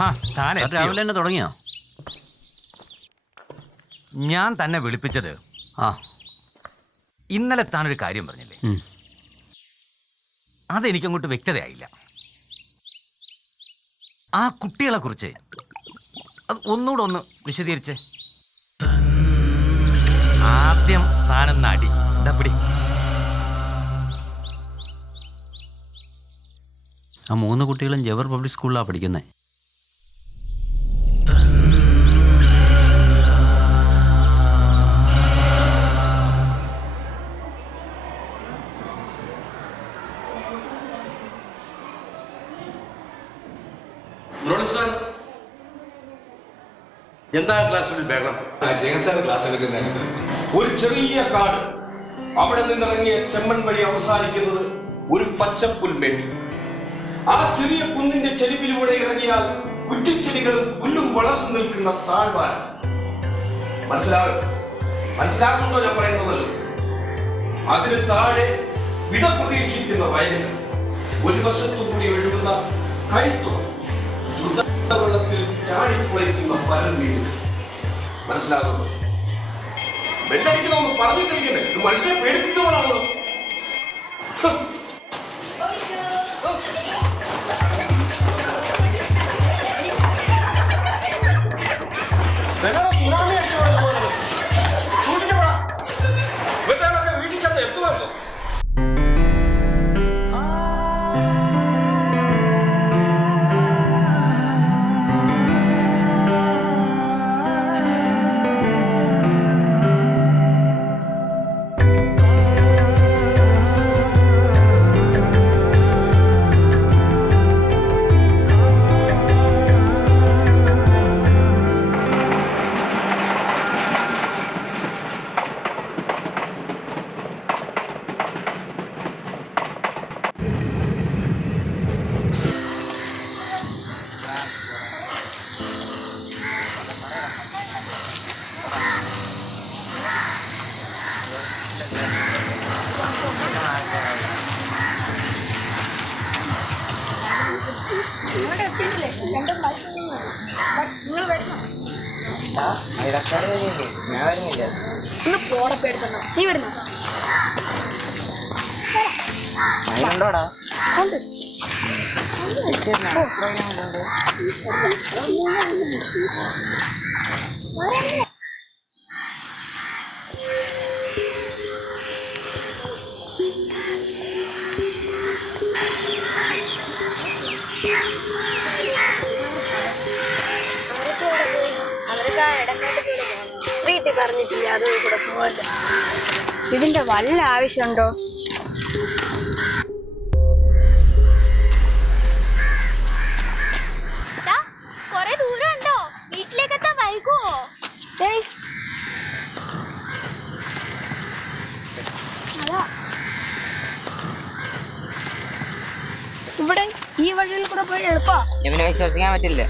രാവിലെ തന്നെ തുടങ്ങിയോ? ഞാൻ തന്നെ വിളിപ്പിച്ചത് ഇന്നലെ താനൊരു കാര്യം പറഞ്ഞില്ലേ, അതെനിക്കങ്ങോട്ട് വ്യക്തതയായില്ല. ആ കുട്ടികളെ കുറിച്ച് അത് ഒന്നുകൂടെ ഒന്ന് വിശദീകരിച്ചേ. ആദ്യം താനെന്ന അടി ഡപ്പിടി. ആ 3 കുട്ടികളും ജവഹർ പബ്ലിക് സ്കൂളിലാണ് പഠിക്കുന്നത്. എന്താ ക്ലാസ്സിൽ ബഹളം? ഒരു ചെറിയ കാട്, അവിടെ നിന്നിറങ്ങിയ ചെമ്മൺ വഴി അവസാനിക്കുന്നത് ഒരു പച്ചപ്പുൽമേട്. ആ ചെറിയ കുന്നിന്റെ ചെരുവിലൂടെ ഇറങ്ങിയാൽ കുറ്റിച്ചെടികളും പുല്ലും വളർന്നു നിൽക്കുന്ന താഴ്വാര. മനസ്സിലാകുന്നുണ്ടോ ഞാൻ പറയുന്നത്? അതിന് താഴെ വിട പ്രതീക്ഷിക്കുന്ന വയലുകൾ, ഒരു വശത്തുകൂടി ഒഴുകുന്ന കൈത്തുറ, ശുദ്ധവെള്ളത്തിൽ ചാടിക്കുളയ്ക്കുന്ന പരന്നീര്. മനസ്സിലാകുന്നു? വെള്ളടിക്കുന്ന ഒന്ന് പറഞ്ഞിട്ടിരിക്കണേ, മനുഷ്യനെ പേടിപ്പിക്കുന്നവരാണോ? വീട്ടിൽ എത്തുമല്ലോ. വീട്ടിൽ പറഞ്ഞിട്ടില്ല, അത് കൂടെ പോകട്ടെ. ഇതിന്റെ വല്ല ആവശ്യമുണ്ടോ? കൊറേ ദൂരം ഉണ്ടോ? വീട്ടിലേക്കെത്താൻ വൈകുവോ? ഇവിടെ ഈ വഴിയിൽ കൂടെ പോയി എളുപ്പാ. ഇവനെ വിശ്വസിക്കാൻ പറ്റില്ല.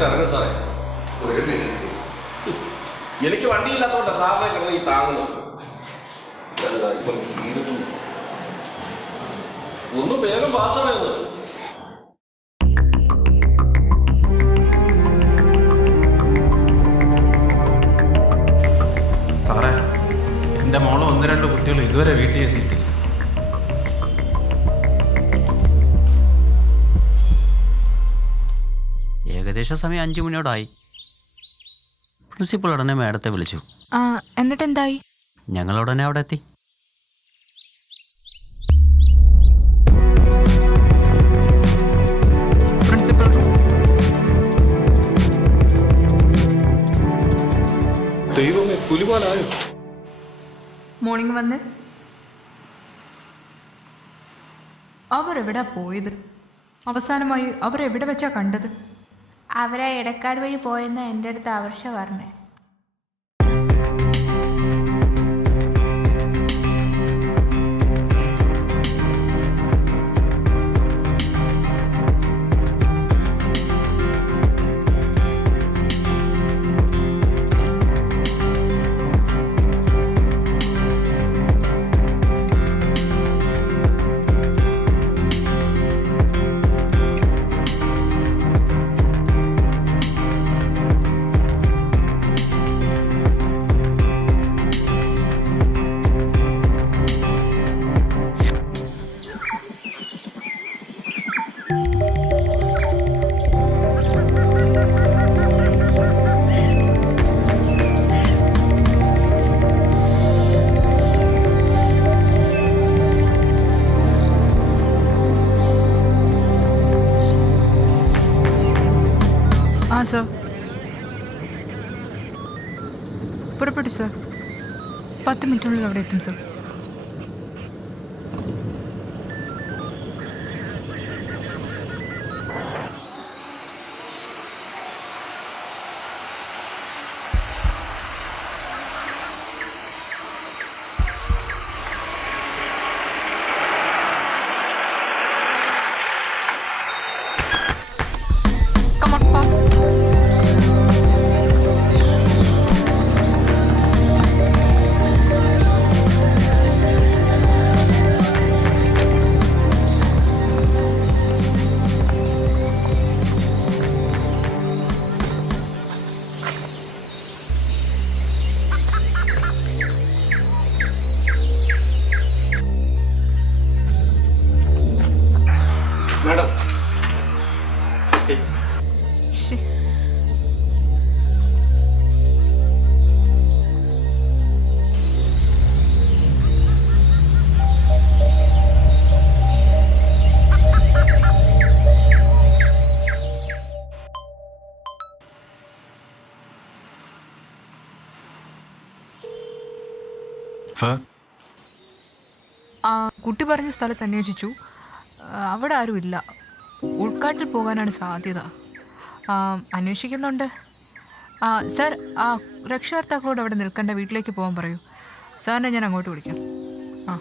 വിളിച്ചിട്ട് ഇറങ്ങും സാറേ. ഒരു മിനിറ്റ്. എനിക്ക് വണ്ടിയില്ലാത്തോണ്ടാ സാറിനെ കിടന്ന് ഈ താങ്ങുന്നത്. ഒന്ന് വേഗം പാസ്സാണ്. സാറേ, എൻ്റെ മോള് 1-2 കുട്ടികൾ ഇതുവരെ വീട്ടിൽ എത്തിയിട്ടില്ല. ഏകദേശം സമയം 5 മണിയോടായി. പ്രിൻസിപ്പൾ ഉടനെ മാഡത്തെ വിളിച്ചു. എന്നിട്ട് എന്തായി? ഞങ്ങൾ ഉടനെ അവിടെ എത്തി. പ്രിൻസിപ്പൽ ദൈവമേ, പുലിവാലായോ? മോർണിംഗ് വന്ന് അവരെവിടാ പോയത്? അവസാനമായി അവരെവിടെ വെച്ചാ കണ്ടത്? അവരെ ഇടക്കാട് വഴി പോയെന്ന് എൻ്റെ അടുത്ത് ആവർഷ പറഞ്ഞേ. സർ, പുറപ്പെട്ടു സർ. 10 മിനിറ്റിനുള്ളിൽ അവിടെ എത്തും sir. Come on, fast. Madam, Shit. കുട്ടി പറഞ്ഞ സ്ഥലത്ത് അന്വേഷിച്ചു. അവിടെ ആരുമില്ല. ഉൾക്കാട്ടിൽ പോകാനാണ് സാധ്യത. അന്വേഷിക്കുന്നുണ്ട്. സാർ, രക്ഷകർത്താക്കളോട് അവിടെ നിൽക്കേണ്ട, വീട്ടിലേക്ക് പോകാൻ പറയൂ. സാറിനെ ഞാൻ അങ്ങോട്ട് വിളിക്കാം. ആ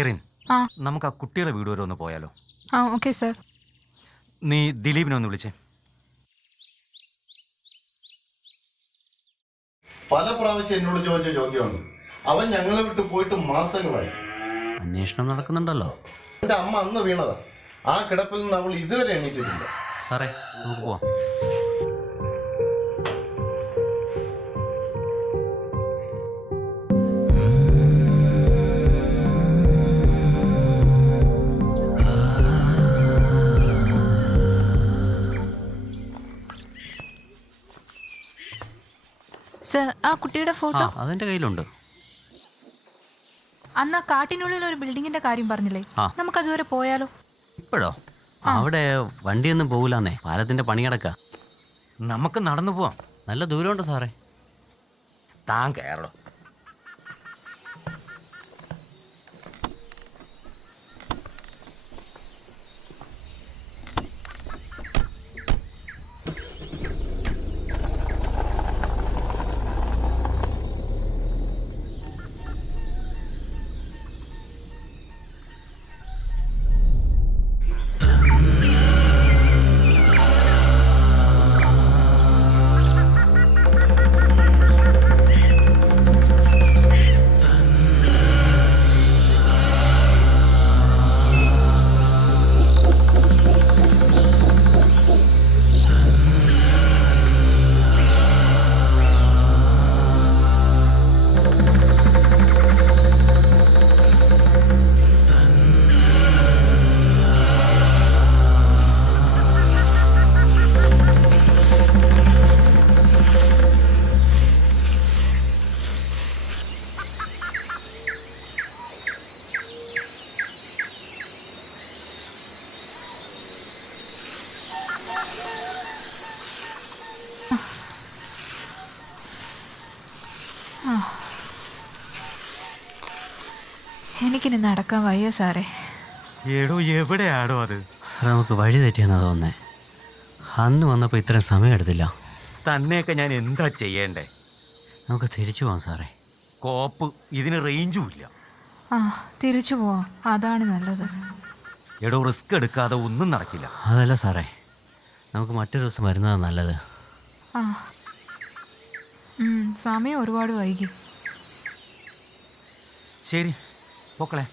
ഐറിൻ, ആ നമുക്ക് ആ കുട്ടിയുടെ വീട് വരെ ഒന്ന് പോയാലോ? Okay sir. നീ ദിലീപിനെ ഒന്ന് വിളിച്ചേ. പല പ്രാവശ്യം എന്നോട് ചോദിച്ച ചോദ്യമാണ്. അവൻ ഞങ്ങളെ വിട്ട് പോയിട്ട് മാസങ്ങളായി. അന്വേഷണം നടക്കുന്നുണ്ടല്ലോ. എൻ്റെ അമ്മ അന്ന് വീണതാ. ആ കിടപ്പിൽ നിന്ന് അവൾ ഇതുവരെ എണീറ്റിട്ടില്ല. സാറേ, നമുക്ക് പോവാം. സർ ആ കുട്ടിയുടെ ആ ഫോട്ടോ അതെൻ്റെ കയ്യിലുണ്ട്. അന്ന് ആ കാട്ടിനുള്ളിൽ ഒരു ബിൽഡിങ്ങിന്റെ കാര്യം പറഞ്ഞില്ലേ, ആ. നമുക്ക് അതുവരെ പോയാലോ? ഇപ്പോഴോ? അവിടെ വണ്ടിയൊന്നും പോകില്ലെന്നേ, പാലത്തിൻ്റെ പണി കിടക്കുക. നമുക്ക് നടന്നു പോവാം. നല്ല ദൂരമുണ്ട് സാറേ. താൻ കയറോ. എനിക്കിനി നടക്കാൻ വയ്യ സാറേ. എടോ എവിടെയാടോ അത്? സാറേ നമുക്ക് വഴി തെറ്റിയെന്നാ തോന്നുന്നേ. അന്ന് വന്നപ്പോൾ ഇത്രയും സമയം എടുത്തില്ല. തന്നെയൊക്കെ ഞാൻ എന്താ ചെയ്യേണ്ടേ? നമുക്ക് തിരിച്ചു പോകാം സാറേ. കോപ്പ് ഇതിന് റേഞ്ചും ഇല്ല. ആ തിരിച്ചു പോവാം, അതാണ് നല്ലത്. എടോ റിസ്ക് എടുക്കാതെ ഒന്നും നടക്കില്ല. അതല്ല സാറേ, നമുക്ക് മറ്റൊരു ദിവസം വരുന്നതാണ് നല്ലത്. ആ സമയം ഒരുപാട് വൈകി. ശരി പോക്കളെ.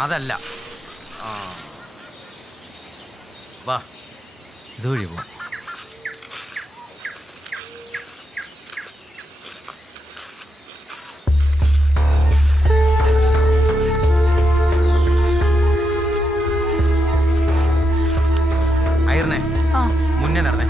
അതല്ല, വാ ഇതുവഴി പോവാം. അയർന്നേ, മുന്നേ നടന്നേ.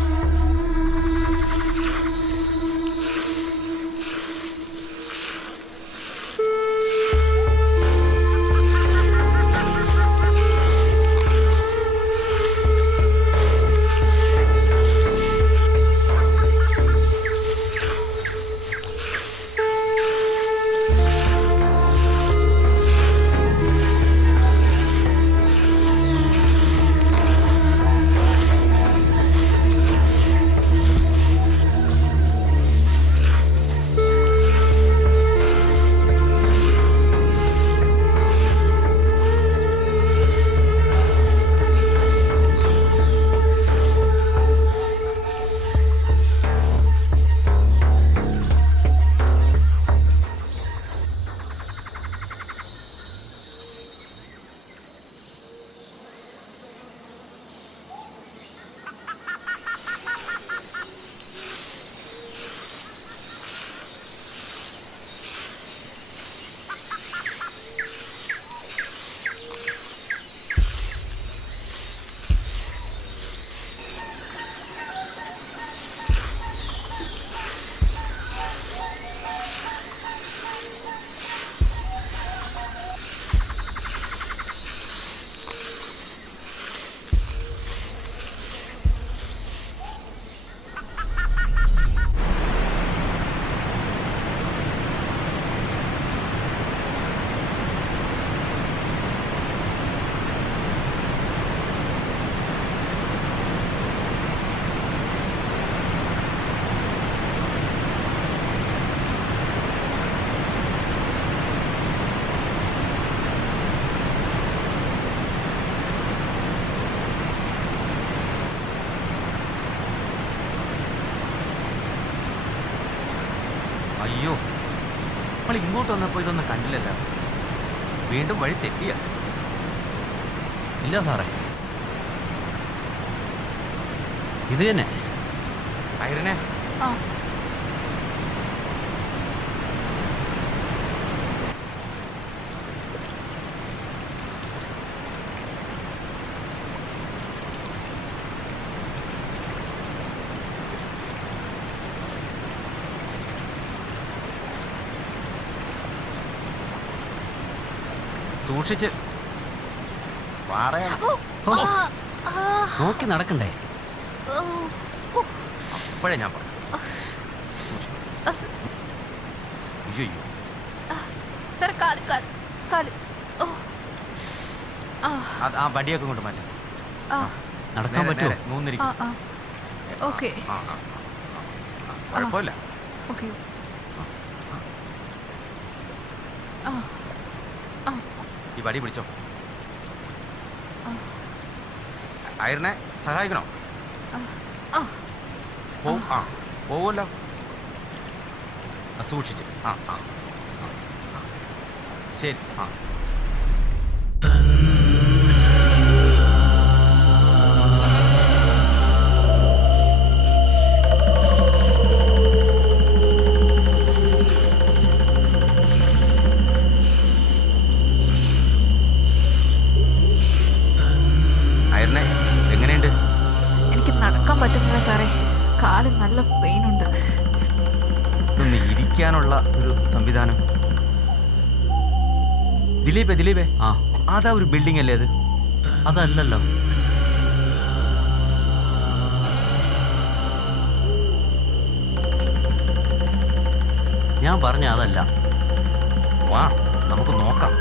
അയ്യോ, നമ്മൾ ഇങ്ങോട്ട് വന്നപ്പോൾ ഇതൊന്നും കണ്ടില്ലല്ലോ. വീണ്ടും വഴി തെറ്റിയ? ഇല്ല സാറേ, ഇത് തന്നെ. ഐറിനെ, ആ സൂക്ഷിച്ച് പറയണം. ഓ, നോക്കി നടക്കണ്ടേ? അപ്പോഴേ ഞാൻ പറഞ്ഞു. അയ്യോ, സാർ കാല് കാല് കാല്. ഓ ആ വടിയൊക്കെ കൊണ്ട് മാറ്റി. ആ നടക്കാൻ പറ്റുമോ? ആ മൂന്നിരിക്കും. ആ ഓക്കെ കുഴപ്പമില്ല. ഓക്കെ. ആ ആ ഈ വടി പിടിച്ചോ. ഐറിനെ സഹായിക്കണോ? ആ പോവുമല്ലോ. സൂക്ഷിച്ച്. ആ ആ ശരി. ആ ഐറിനെ, എങ്ങനെയുണ്ട്? എനിക്ക് നടക്കാൻ പറ്റുന്നില്ല സാറേ, കാല് നല്ല പെയിൻ ഉണ്ട്. ഇതൊന്ന് ഇരിക്കാനുള്ള ഒരു സംവിധാനം. ദിലീപേ, ആ, അതാ ഒരു ബിൽഡിംഗ് അല്ലേ അത്? അതല്ലല്ലോ. ഞാൻ പറഞ്ഞ അതല്ല. വാ, നമുക്ക് നോക്കാം.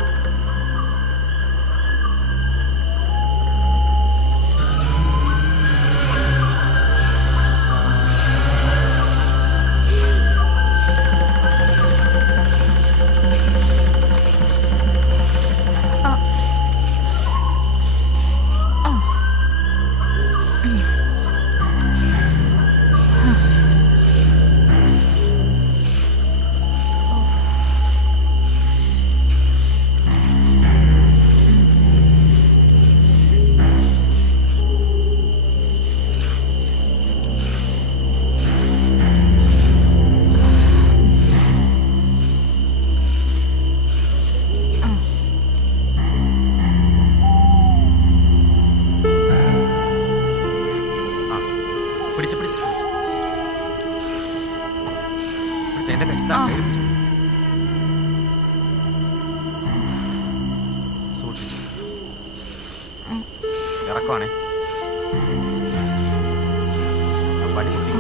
സൂക്ഷിച്ചു ഇറക്കുവാണേ. വടി കുത്തി.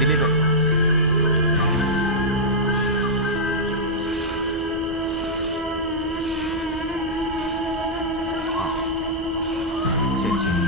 ദിലീപ്, ശരി ശരി.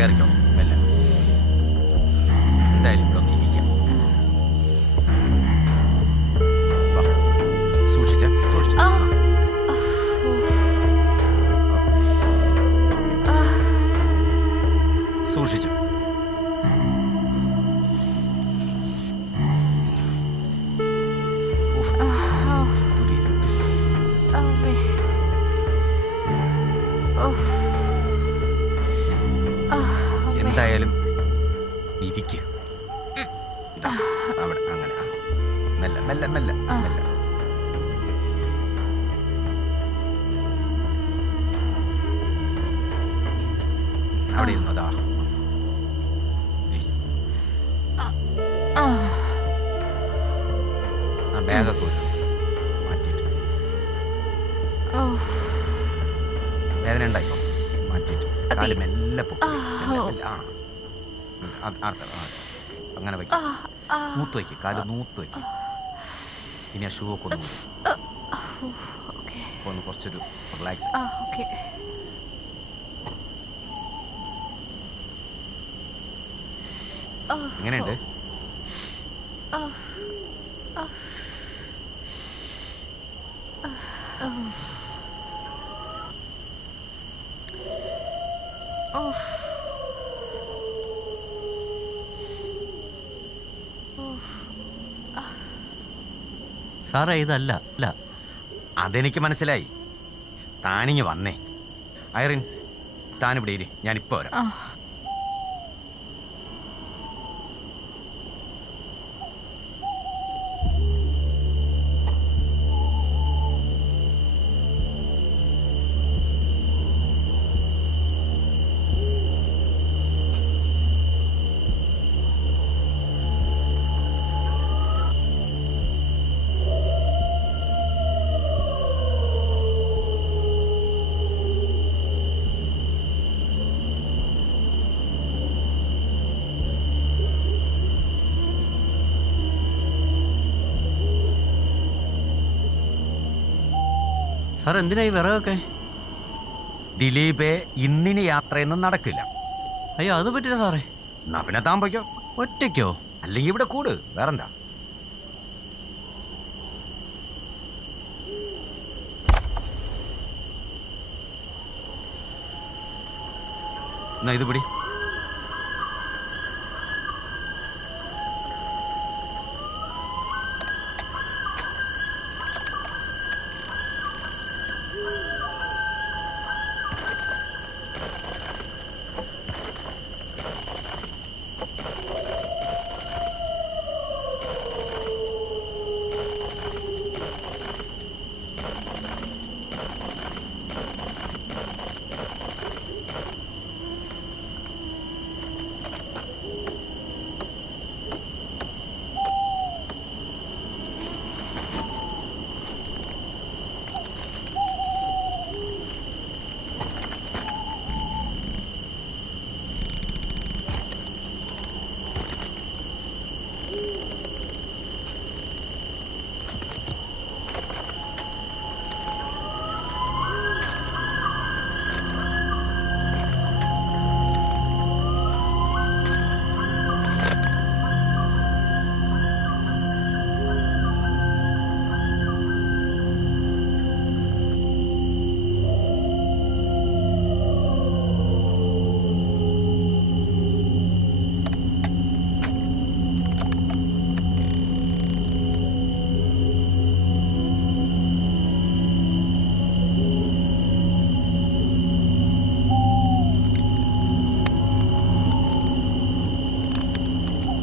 കയറിക്കോ മെല്ലെ. എന്തായാലും ഇവിടെ ഒന്ന് ഇരിക്കാം. വാ. ഇരിക്ക്. ഇതാ, അവിടെ അങ്ങനെ മെല്ലെ മെല്ലെ മെല്ലെ മെല്ലെ. അവിടെ ഇരുന്നതാ. ബാഗൊക്കെ മാറ്റിയിട്ട് വേദന ഉണ്ടായിപ്പോ മാറ്റിയിട്ട് കാല് മെല്ലെ പൊക്കി. അങ്ങനെ വയ്ക്കും. നൂത്ത് വയ്ക്ക്, കാല് നൂത്ത് വയ്ക്ക്. ഇനി ആ ഷൂ ഒക്കെ ഒന്ന് കുറച്ചൊരു റിലാക്സ്. എങ്ങനെയുണ്ട്? സാറേ ഇതല്ല അല്ല. അതെനിക്ക് മനസ്സിലായി. താനിങ്ങ് വന്നേ. ഐറിൻ, താനിവിടെ ഇരി, ഞാനിപ്പോ വരാം. സാർ എന്തിനാ ഈ വിറകൊക്കെ? ദിലീപേ, ഇന്നിനി യാത്രയൊന്നും നടക്കില്ല. അയ്യോ അത് പറ്റില്ല സാറേ. എന്നാ പിന്നെ താൻ പോയിക്കോ. ഒറ്റയ്ക്കോ? അല്ലെങ്കിൽ ഇവിടെ കൂട്, വേറെന്താ. എന്നാ ഇത് പിടി.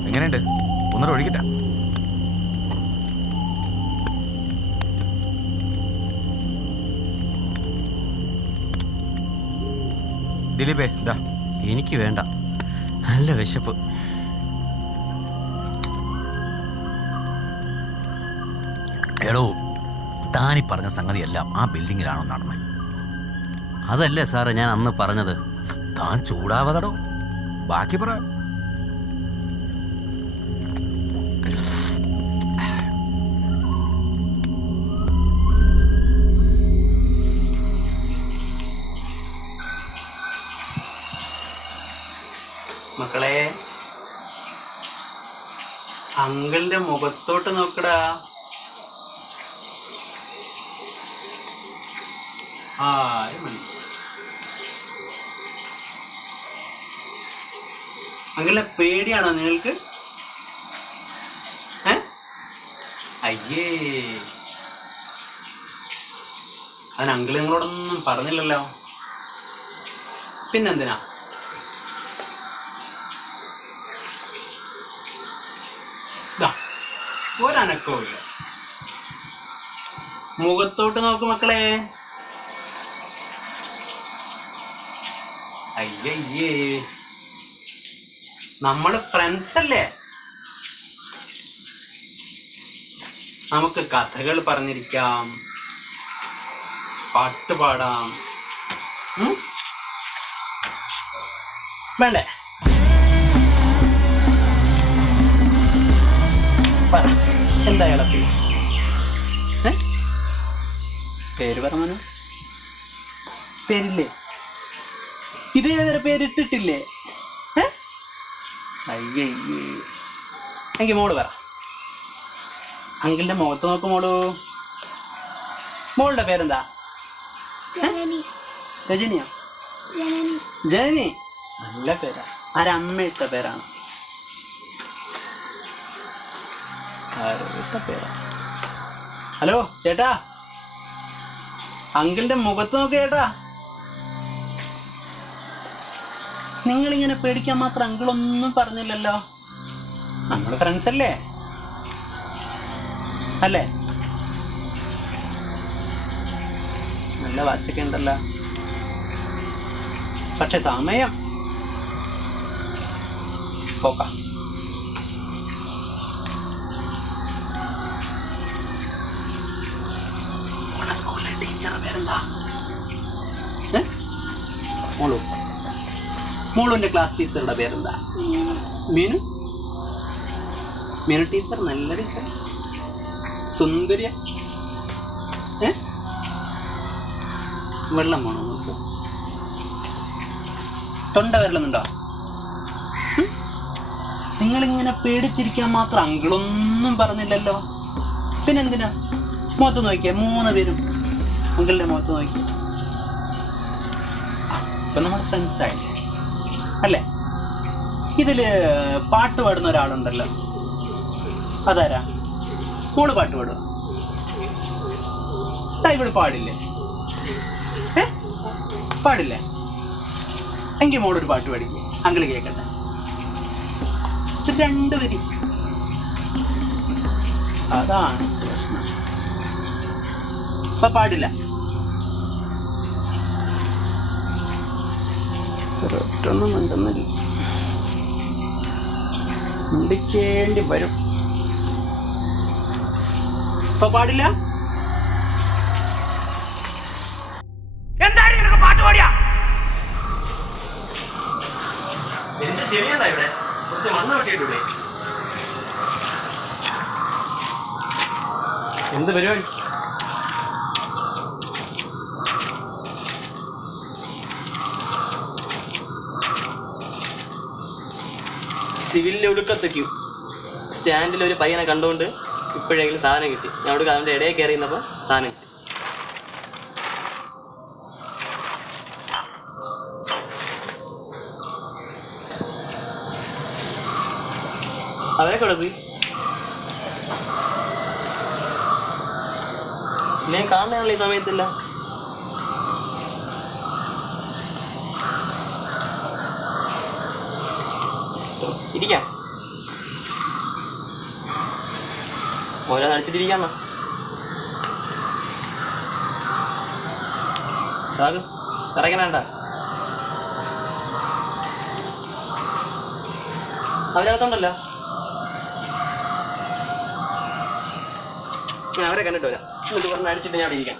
എങ്ങനെയുണ്ട്? ഒന്നര ഒഴുകിട്ട. ദിലീപേ, ഇതാ. എനിക്ക് വേണ്ട, നല്ല വിശപ്പ്. എടോ, താനീ പറഞ്ഞ സംഗതിയെല്ലാം ആ ബിൽഡിങ്ങിലാണോ നടന്നത്? അതല്ലേ സാറേ ഞാൻ അന്ന് പറഞ്ഞത്. താൻ ചൂടാവതടോ, ബാക്കി പറ. മക്കളെ, അങ്കിളിന്റെ മുഖത്തോട്ട് നോക്കടാ. അങ്കിളിനെ പേടിയാണോ നിങ്ങൾക്ക്? അയ്യേ, അതിന് അങ്കിൾ നിങ്ങളോടൊന്നും പറഞ്ഞില്ലല്ലോ. പിന്നെന്തിനാ? ദാ, ഒരനക്കവും ഇല്ല. മുഖത്തോട്ട് നോക്ക് മക്കളെ. അയ്യയ്യേ, നമ്മള് ഫ്രണ്ട്സ് അല്ലേ? നമുക്ക് കഥകൾ പറഞ്ഞിരിക്കാം, പാട്ട് പാടാം. വേണ്ടേ? പറ, എന്താ ഇളപ്പി? പേര് പറഞ്ഞു. പേരില്ലേ? ഇതേവരെ പേരിട്ടിട്ടില്ലേ? അയ്യയ്യേ. എനിക്ക് മോള് പറ. അങ്കിളിന്റെ മുഖത്ത് നോക്ക് മോളു. മോളുടെ പേരെന്താ? രജനിയോ? ജനനി. നല്ല പേരാ. ആരമ്മ ഇട്ട പേരാണ്? ആരോട്ട പേരാ? ഹലോ ചേട്ടാ, അങ്കിളിന്റെ മുഖത്ത് നോക്ക് ചേട്ടാ. നിങ്ങളിങ്ങനെ പേടിക്കാൻ മാത്രം അങ്കിളൊന്നും പറഞ്ഞില്ലല്ലോ. നമ്മള് ഫ്രണ്ട്സ് അല്ലേ? അല്ലേ? നല്ല വാച്ചൊക്കെ ഉണ്ടല്ലോ. പക്ഷെ സമയം പോക്കാം. സ്കൂളിലെ ടീച്ചറുടെ പേരെന്താ? മോളു. മോളുന്റെ ക്ലാസ് ടീച്ചറുടെ പേരെന്താ? മീനു. മീനു ടീച്ചർ നല്ല ടീച്ചർ. സുന്ദരിയ. വെള്ളം വേണോ നോക്ക്. തൊണ്ട വരലുന്നുണ്ടോ? നിങ്ങളിങ്ങനെ പേടിച്ചിരിക്കാൻ മാത്രം അങ്കിളൊന്നും പറഞ്ഞില്ലല്ലോ. പിന്നെന്തിനാ? മുഖത്ത് നോക്കിയേ, 3 പേരും അങ്കിളിന്റെ മുഖത്ത് നോക്കി. ഇപ്പൊ നമ്മുടെ ഫ്രണ്ട്സ് ആയില്ലേ? അല്ലേ? ഇതില് പാട്ട് പാടുന്ന ഒരാളുണ്ടല്ലോ, അതാരാ? മോള് പാട്ട് പാടുക? ഇവിടെ പാടില്ലേ? പാടില്ലേ? എങ്കിൽ മോളൊരു പാട്ട് പാടിക്കേ, അങ്കിള് കേൾക്കട്ടെ. 2 വരി. അതാണ് പ്രശ്നം. അപ്പൊ പാടില്ല. ഒരൊറ്റൊന്നും മിണ്ടുന്നില്ല. മിണ്ടിക്കേണ്ടി വരും. ഇപ്പൊ പാടില്ല. എന്തായാലും നിനക്ക് പാട്ട് പാടിയാ? എന്ത് ചെടിയല്ല ഇവിടെ? കുറച്ച് മണ്ണ് വെട്ടിയിട്ടൂടെ? എന്ത് പരിപാടി? സിവിലിലെ ഒടുക്കത്തേക്കു സ്റ്റാൻഡിൽ ഒരു പയ്യനെ കണ്ടുകൊണ്ട് ഇപ്പോഴെങ്കിലും സാധനം കിട്ടി. ഞാൻ അവിടെ അവൻ്റെ ഇടയിൽ കയറിയിരുന്നപ്പോൾ സാധനം കിട്ടി. അവരെ കൊടുക്ക്. ഞാൻ കാണാനുള്ള ഈ സമയത്തില്ല. ഇരിക്കാം. ഓരോ നടിച്ചിട്ടിരിക്കാന്നോ? സാഗ് ഇറങ്ങണേണ്ട. അവരകത്തുണ്ടല്ലോ. ഞാൻ അവരെ കണ്ടിട്ട് വരാം. എന്നിട്ട് പറഞ്ഞ് അടിച്ചിട്ട് ഞാൻ അവിടെ ഇരിക്കാം.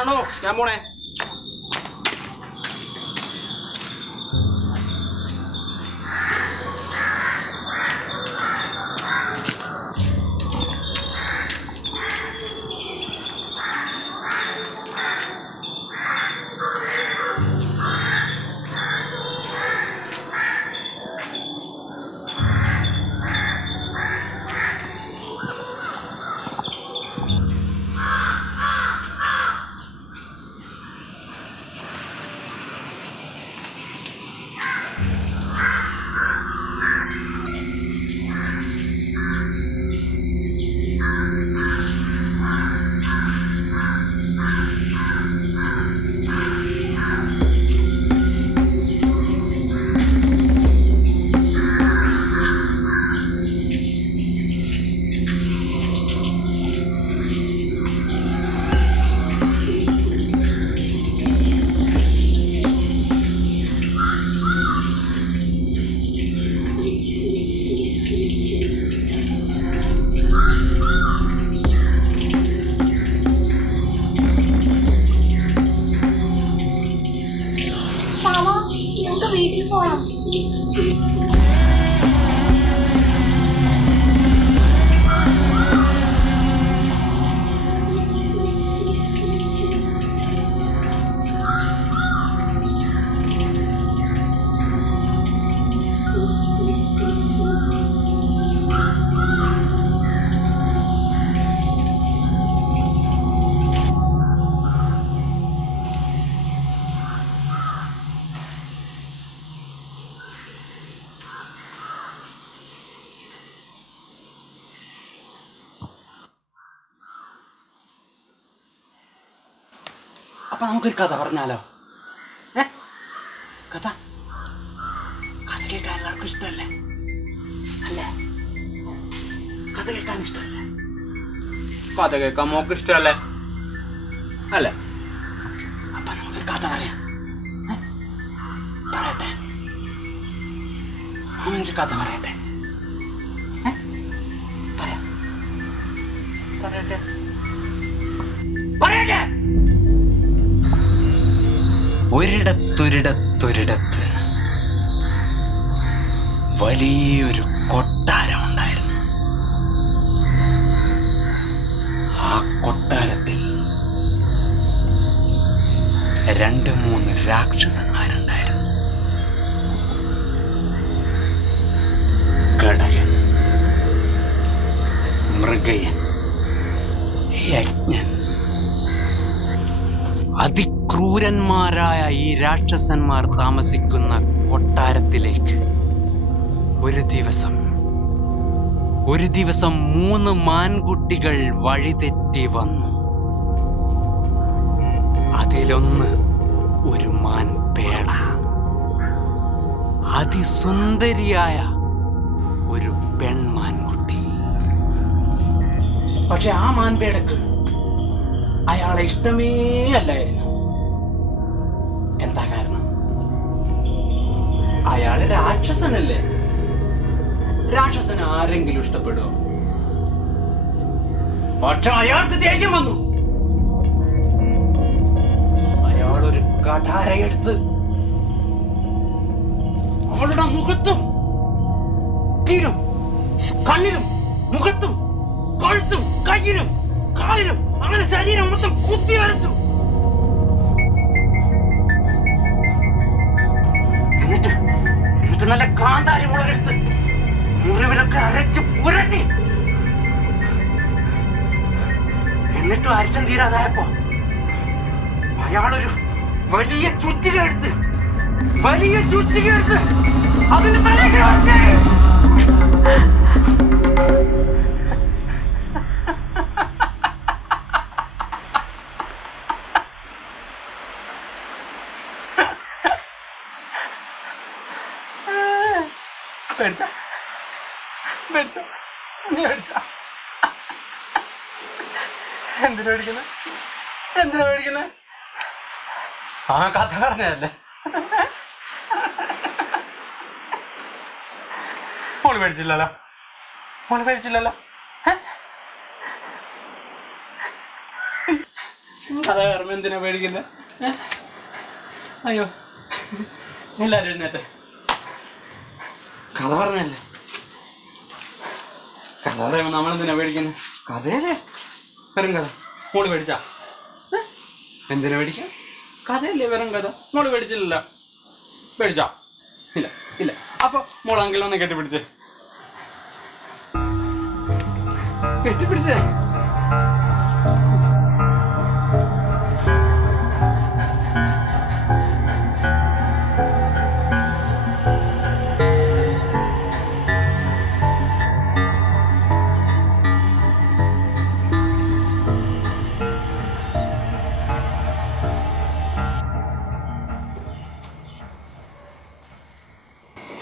കാണോ ഞാൻ പോണേ. വീട്ടിൽ പോണം. അപ്പൊ നമുക്കൊരു കഥ പറഞ്ഞാലോ? കഥ കഥ കേൾക്കാൻ എല്ലാവർക്കും ഇഷ്ടമല്ലേ? അല്ലേ? കഥ കേൾക്കാൻ ഇഷ്ടമല്ലേ? കഥ കേൾക്കാൻ മോക്ക് ഇഷ്ടമല്ലേ? അല്ലേ? അപ്പൊ നമുക്കൊരു കഥ പറയാം. പറയട്ടെ, അവനൊരു കഥ പറയട്ടെ. പറയാം, പറയട്ടെ, പറയട്ടെ. ഒരിടത്തൊരിടത്തൊരിടത്ത് വലിയൊരു കൊട്ടാരം ഉണ്ടായിരുന്നു. ആ കൊട്ടാരത്തിൽ 2-3 രാക്ഷസന്മാരുണ്ടായിരുന്നു. ഘടകൻ, മൃഗയൻ, യജ്ഞൻ. ക്രൂരന്മാരായ ഈ രാക്ഷസന്മാർ താമസിക്കുന്ന കൊട്ടാരത്തിലേക്ക് ഒരു ദിവസം 3 മാൻകുട്ടികൾ വഴിതെറ്റി വന്നു. അതിലൊന്ന് ഒരു മാൻപേട, അതിസുന്ദരിയായ ഒരു പെൺമാൻകുട്ടി. പക്ഷെ ആ മാൻപേടക്ക് അയാളെ ഇഷ്ടമേ അല്ലായിരുന്നു. എന്താ കാരണം? അയാള് രാക്ഷസനല്ലേ. രാക്ഷസന് ആരെങ്കിലും ഇഷ്ടപ്പെടുമോ? പക്ഷെ അയാൾക്ക് ദേഷ്യം വന്നു. അയാളൊരു കഠാരയെടുത്ത് അവളുടെ മുഖത്തും തീരും കണ്ണിലും മുഖത്തും കഴുത്തും കയ്യിലും കാലിലും അങ്ങനെ ശരീരം മൊത്തം കുത്തി വരച്ചു. എന്നിട്ട് നല്ല കാന്താരി മുളകെടുത്ത് മുറിവിലൊക്കെ അരച്ച് പുരട്ടി. എന്നിട്ടും അരച്ചം തീരാതായപ്പോ അയാളൊരു വലിയ ചുറ്റിക എടുത്ത് വലിയ ചുറ്റികെടുത്ത് അതിന് തലയ്ക്ക് എന്തിനാ മേടിക്കുന്നത്? ആ കഥ പറഞ്ഞതല്ലേ. മോള് മേടിച്ചില്ലല്ലോ. കഥ കർമ്മ എന്തിനാ മേടിക്കുന്നത്? അയ്യോ എല്ലാരും എഴുന്നേറ്റെ. കഥ പറഞ്ഞല്ലേ. കഥ പറയുമ്പോ നമ്മളെന്തിനാ മേടിക്കുന്നത്? കഥയല്ലേ, വെറും കഥ. മോള് മേടിച്ചാ? എന്തിനാ മേടിക്ക? കഥയല്ലേ, വെറും കഥ. മോള് മേടിച്ചില്ലല്ലോ. മേടിച്ചാ? ഇല്ല. അപ്പൊ മോള് അങ്കിളൊന്ന് കെട്ടിപ്പിടിച്ചേ.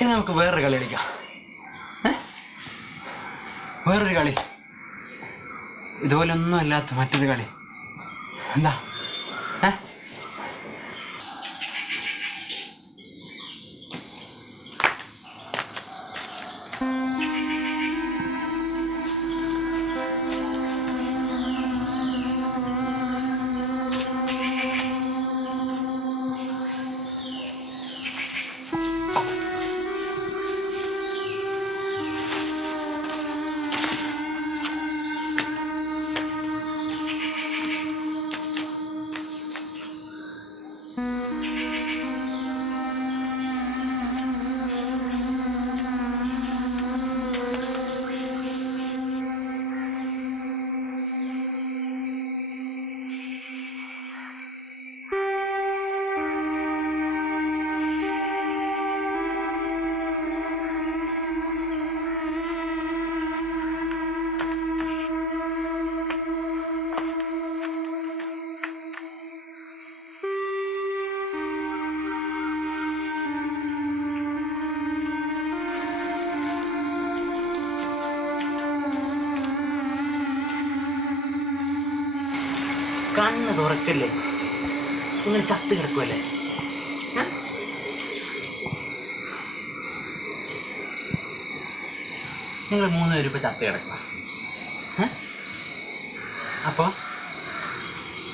ഇനി നമുക്ക് വേറൊരു കളി കളിക്കാം. വേറൊരു കളി, ഇതുപോലൊന്നും അല്ലാത്ത മറ്റൊരു കളി. എന്താ? കണ്ണ് തുറക്കല്ലേ, നിങ്ങൾ ചത്ത് കിടക്കുമല്ലേ? നിങ്ങൾ 3 പേരും ഇപ്പൊ ചത്ത് കിടക്കുക. അപ്പൊ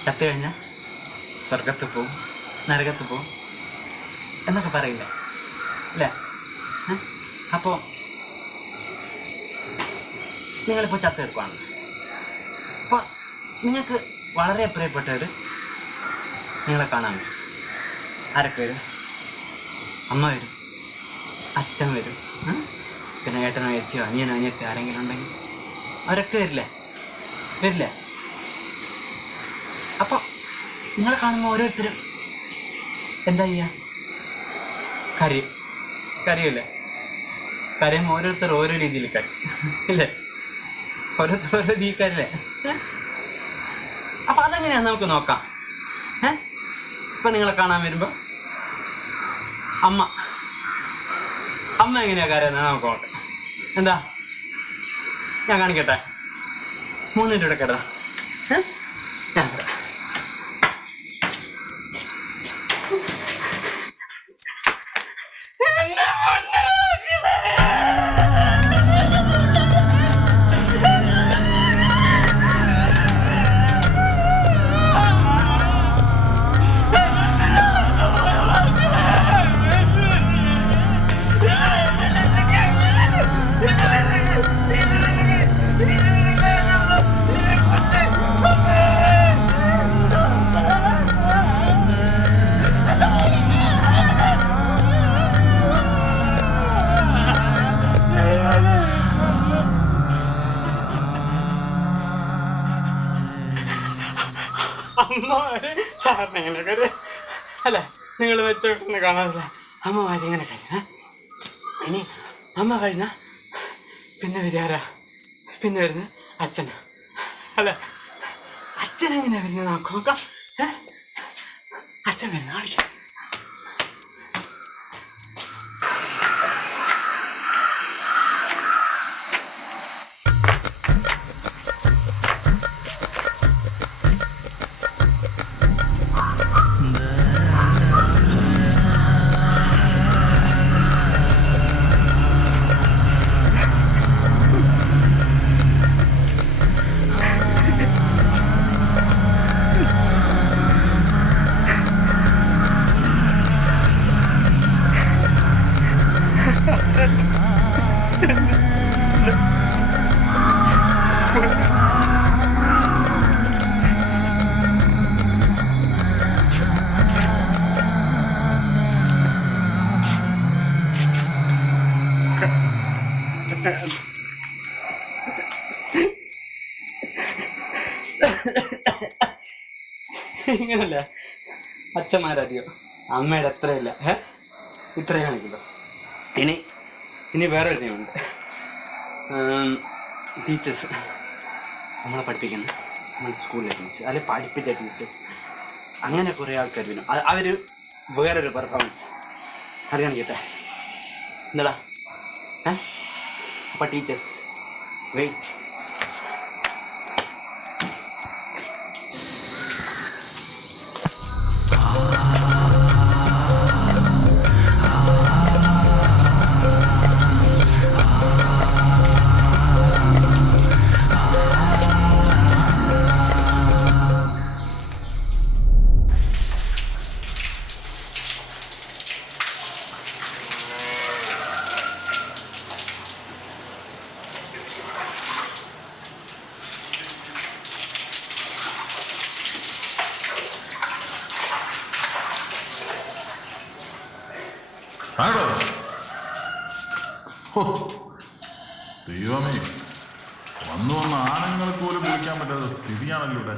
ചത്ത് കഴിഞ്ഞാൽ സ്വർഗത്ത് പോവും, നരകത്ത് പോവും എന്നൊക്കെ പറയില്ല അല്ലേ? അപ്പോ നിങ്ങളിപ്പോ ചത്ത് കിടക്കുവാണ്. അപ്പൊ നിങ്ങൾക്ക് വളരെ പ്രിയപ്പെട്ടവർ നിങ്ങളെ കാണാൻ വരും. ആരൊക്കെ വരും? അമ്മ വരും, അച്ഛൻ വരും, പിന്നെ ഏട്ടനോ അയച്ചോ അനിയനോ അനിയത്തി ആരെങ്കിലും ഉണ്ടെങ്കിൽ അവരൊക്കെ വരില്ലേ? അപ്പോൾ നിങ്ങളെ കാണുമ്പോൾ ഓരോരുത്തരും എന്താ ചെയ്യുക? കരയില്ലേ? കരയുമ്പോൾ ഓരോരുത്തർ ഓരോ രീതിയിൽ കരയും ഇല്ലേ? ഓരോരുത്തർ ഓരോ രീതിക്കാരില്ലേ? അപ്പൊ അതെങ്ങനെയാ നമുക്ക് നോക്കാം. ഇപ്പൊ നിങ്ങളെ കാണാൻ വരുമ്പോ അമ്മ എങ്ങനെയാ കരയുന്നത് നമുക്ക് നോക്കാം. എന്താ, ഞാൻ കാണിക്കട്ടെ. 3 രൂപ കേട്ടാ ഞാൻ അല്ലേ നിങ്ങൾ വെച്ചോട്ടൊന്ന് കാണാറില്ല അമ്മ മാറ്റി ഇങ്ങനെ കഴിഞ്ഞ ഇനി അമ്മ കഴിഞ്ഞ പിന്നെ വരാരാ പിന്നെ വരുന്നത് അച്ഛനാ അല്ലേ അച്ഛനെങ്ങനെയാ വരുന്നത് നമുക്ക് നോക്കാം അച്ഛൻ വരുന്ന കാണിക്കാം ഇങ്ങനല്ലേ അച്ഛന്മാരധികം അമ്മയുടെ അത്രയില്ല ഇത്രയും കാണിക്കില്ല ഇനി വേറൊരു നിയമമുണ്ട് ടീച്ചേഴ്സ് നമ്മളെ പഠിപ്പിക്കുന്ന നമ്മൾ സ്കൂളിലെ ടീച്ചേഴ്സ് അല്ലെ പഠിപ്പിച്ച ടീച്ചേഴ്സ് അങ്ങനെ കുറേ ആൾക്കാർ വരും അവർ വേറൊരു പെർഫോമൻസ് അത് കാണിക്കട്ടെ എന്താടാ അപ്പം ടീച്ചേഴ്സ് വെയിറ്റ് ദൈവമേ വന്നു വന്ന ആണുങ്ങൾക്ക് പോലും വിളിക്കാൻ പറ്റാത്ത സ്ഥിതിയാണല്ലോ ഇവിടെ.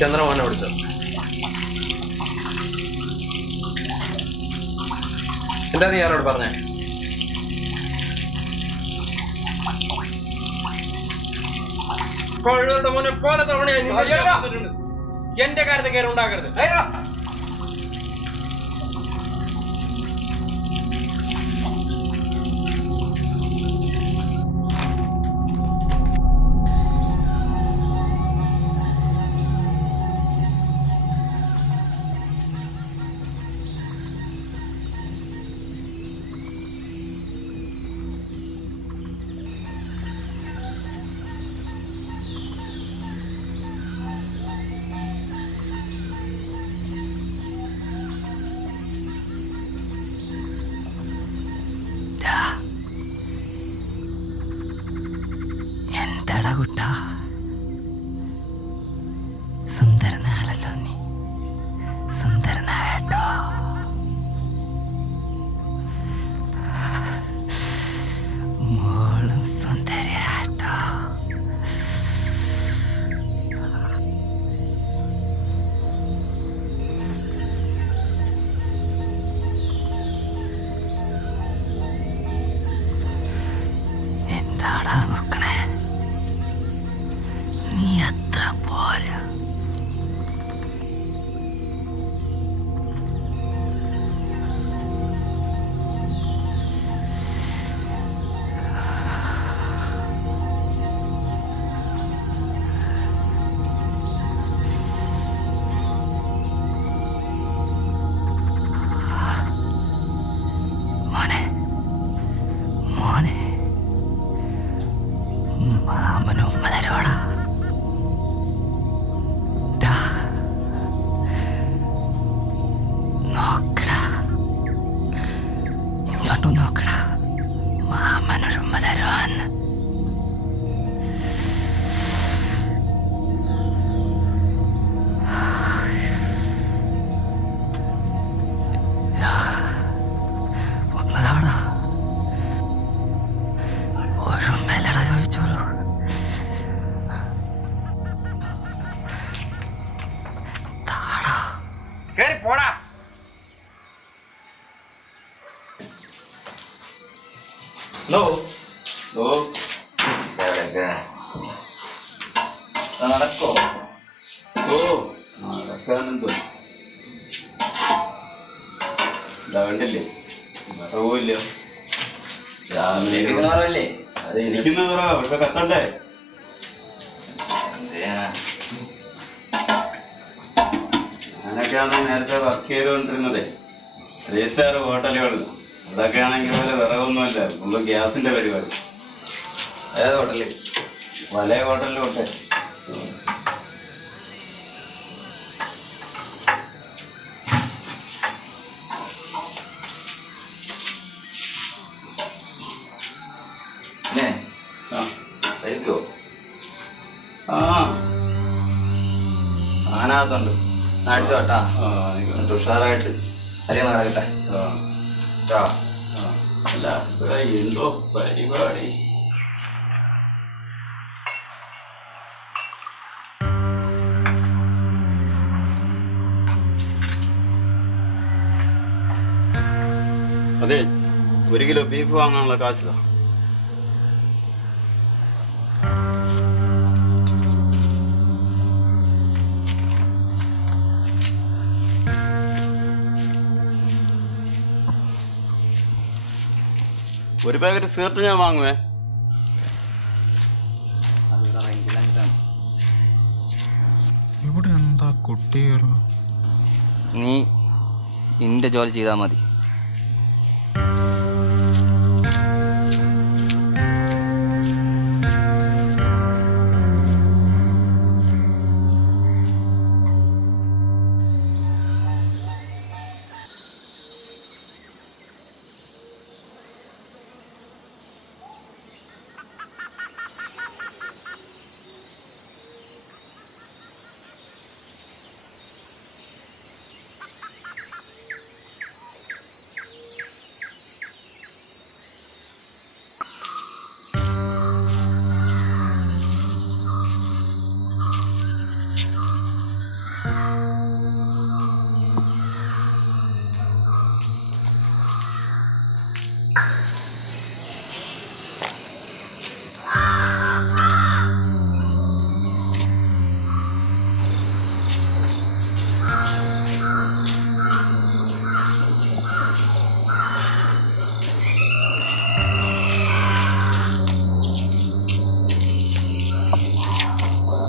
ചന്ദ്രമോഹനെ വിളിച്ചോ എന്താ നീ ആരോട് പറഞ്ഞേ മോനെ പോലെ തവണ എന്റെ കാര്യത്തിൽ കയറി ഉണ്ടാക്കരുത് എന്താടാ കുട്ടാ സുന്ദരനാണല്ലോ നീ സുന്ദരനാട്ടോ മോളും സുന്ദരിയാട്ടോ ഹലോ ഓ നടക്കോ ഓ നടക്കാനെന്തോ കണ്ടില്ലേ പോവില്ല രാവിലെ അത് എനിക്കുന്ന പക്ഷെ കത്തണ്ടേ ഞാനൊക്കെയാണ് നേരത്തെ വർക്ക് ചെയ്തുകൊണ്ടിരുന്നത് 3 സ്റ്റാർ ഹോട്ടലുകൾ. അതൊക്കെ ആണെങ്കിൽ പോലെ വിറകൊന്നുമല്ല, ഫുള്ള് ഗ്യാസിന്റെ പരിപാടി. ഏത് ഹോട്ടല്? പല ഹോട്ടലിലോട്ടെ. ആനകത്തുണ്ട്, അടിച്ചോട്ടാ ഉഷാറായിട്ട് അല്ലേ മാറട്ടെ. അല്ല ഇവിടെ എന്തോ പരിപാടി. അതെ, 1 കിലോ ബീഫ് വാങ്ങാനുള്ള കാശില്ല. ഒരു പാക്കറ്റ് സിഗരറ്റ് ഞാൻ വാങ്ങുവേ. ഇവിടെ എന്താ കുട്ടികൾ? നീ നിന്റെ ജോലി ചെയ്താൽ മതി.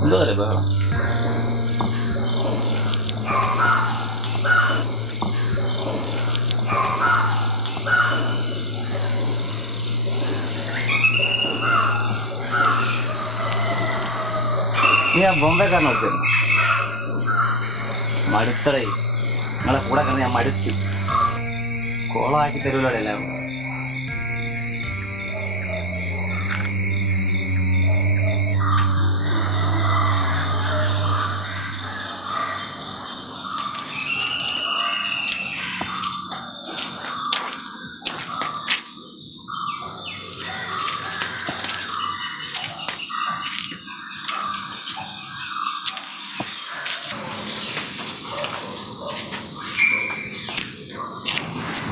എന്തോ അല്ലേ ബഹളം? ഞാൻ ബോംബെക്കാരൻ നോക്കുന്നു. മടുത്തടേ, നിങ്ങളെ കൂടെ കിടന്ന് ഞാൻ മടുത്തു. കോളമാക്കി തരൂലോടെ എല്ലാം.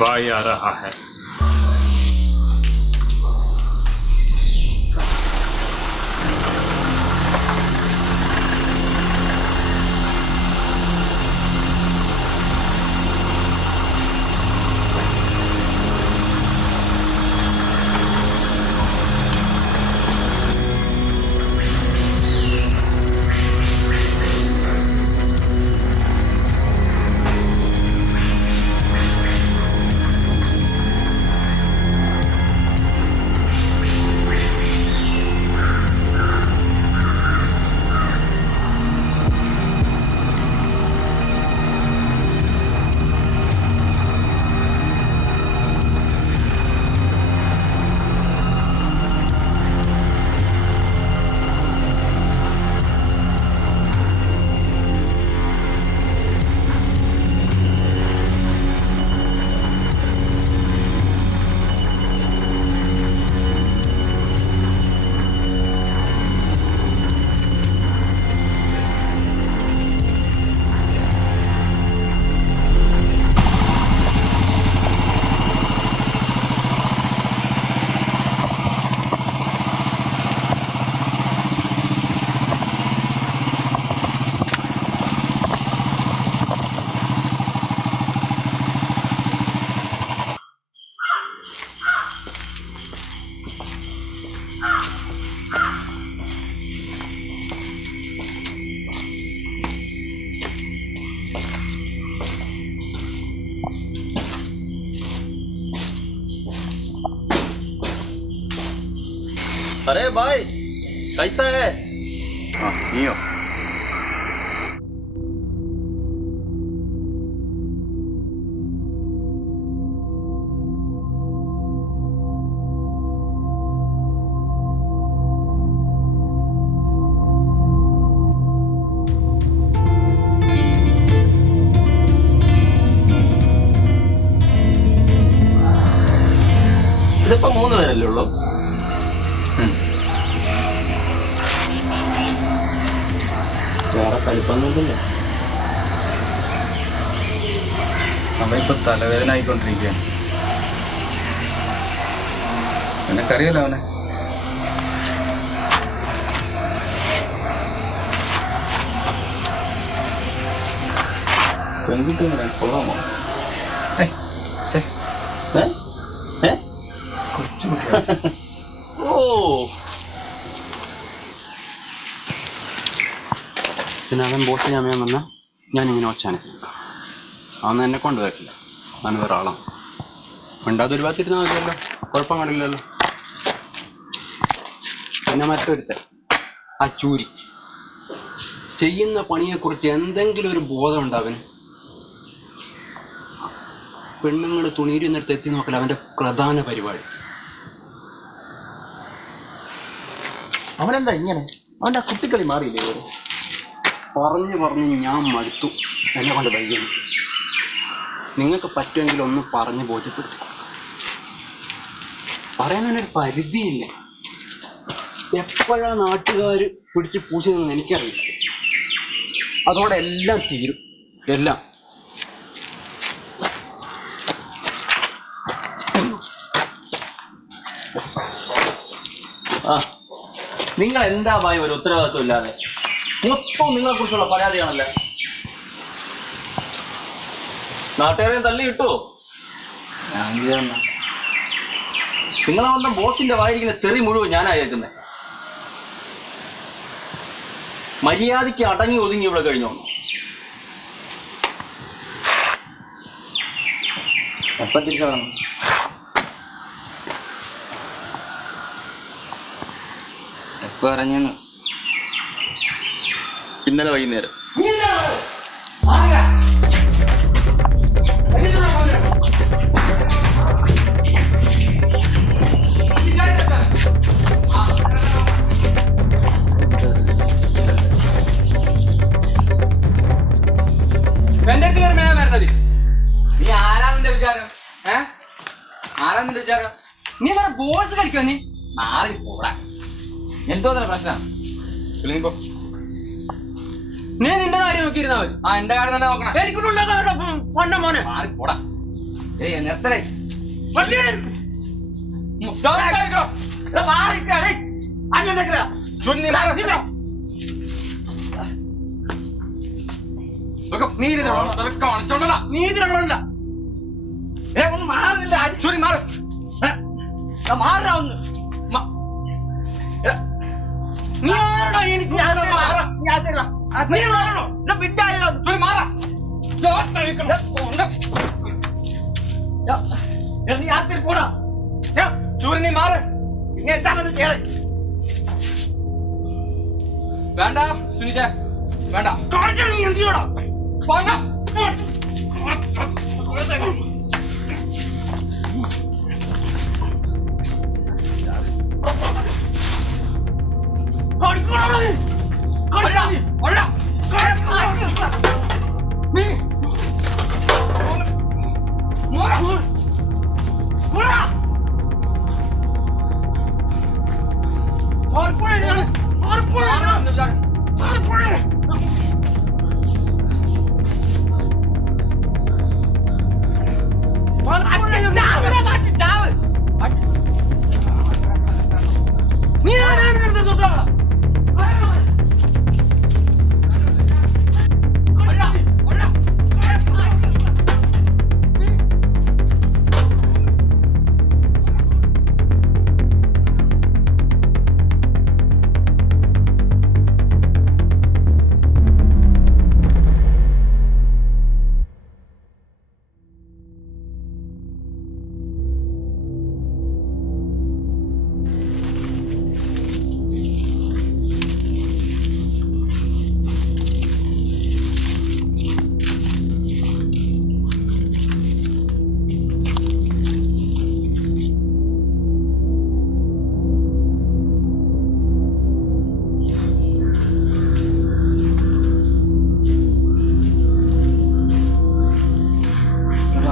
भाई आ रहा है. अरे भाई कैसा है? നീയോ? ഇതിപ്പോ 3 പേരല്ലേ ഉള്ളൂ? വേറെ കളിപ്പൊന്നുമില്ല. അവ ഇപ്പൊ തലവേദന ആയിക്കൊണ്ടിരിക്കുകയാണ്. നിനക്കറിയാലോ അവനെ. പെൺകുട്ടികളെ കൊള്ളാമോ? ഓ പിന്നെ അവൻ ബോസ് ജാമ്യം വന്നാൽ ഞാനിങ്ങനെ ഒച്ചാനൊക്കെ അവൻ എന്നെ കൊണ്ട് വരില്ല. അവൻ വേറെ ആളാണ്. മിണ്ടാതൊരു ഭാഗത്തിരുന്നാൽ മതിയല്ലോ, കുഴപ്പം കാണില്ലല്ലോ. പിന്നെ മറ്റൊരുത്തൻ ആ ചൂരി ചെയ്യുന്ന പണിയെക്കുറിച്ച് എന്തെങ്കിലും ഒരു ബോധം ഉണ്ടാവന്. പെണ്ണുങ്ങൾ തുണിയിരുന്നിടത്ത് എത്തി നോക്കല അവൻ്റെ പ്രധാന പരിപാടി. അവനെന്താ ഇങ്ങനെ? അവൻ്റെ ആ കുട്ടിക്കളി മാറിയില്ലേ? പറഞ്ഞ് ഞാൻ മടുത്തു. എന്നെ കൊണ്ട് വൈകുന്നു. നിങ്ങൾക്ക് പറ്റുമെങ്കിൽ ഒന്ന് പറഞ്ഞ് ബോധ്യപ്പെടുത്തി. പറയാനൊരു പരിധിയില്ലേ. എപ്പോഴാ നാട്ടുകാർ പിടിച്ച് പൂശുന്നതെന്ന് എനിക്കറിയില്ല. അതോടെ എല്ലാം തീരും. എല്ലാം. ആ നിങ്ങൾ എന്താ ഭായി ഒരു ഉത്തരവാദിത്വം ഇല്ലാതെ? മൊത്തം നിങ്ങളെ കുറിച്ചുള്ള പരാതിയാണല്ലേ? നാട്ടുകാരെയും തല്ലി കിട്ടുമോ? നിങ്ങളെ വന്ന ബോസിന്റെ വായിരിക്കുന്ന തെറി മുഴുവൻ ഞാനാ കേൾക്കുന്നത്. മര്യാദയ്ക്ക് അടങ്ങി ഒതുങ്ങി ഇവിടെ കഴിഞ്ഞോ? എപ്പം തിരിച്ചണം? എപ്പോ ഇറങ്ങിയെന്ന്? ഇന്നലെ വൈകുന്നേരം. എന്റെ അടുത്ത് കയറി മേലെ വരണത്. നീ ആരാ നിന്റെ വിചാരം? ആരാ നിന്റെ വിചാരം? നീ എന്താ ബോൾസ് കളിക്കോ? നീ മാറി പോടാ. എന്തോ പ്രശ്നം? നീ നിന്റെ കാര്യം നോക്കിയിരുന്നാ മതി. ആ എന്റെ കാര്യം തന്നെ നോക്കണം. എനിക്കൊന്നും മോനെ മാറി പോടാ. ഏയ് നിർത്തലേ. നീ ആരോടാ എനിക്ക് പോടാ ചൂരി മാറ്. പിന്നെ എന്താണെന്ന് ചെയ്യണേ? വേണ്ട സുനിഷ വേണ്ട.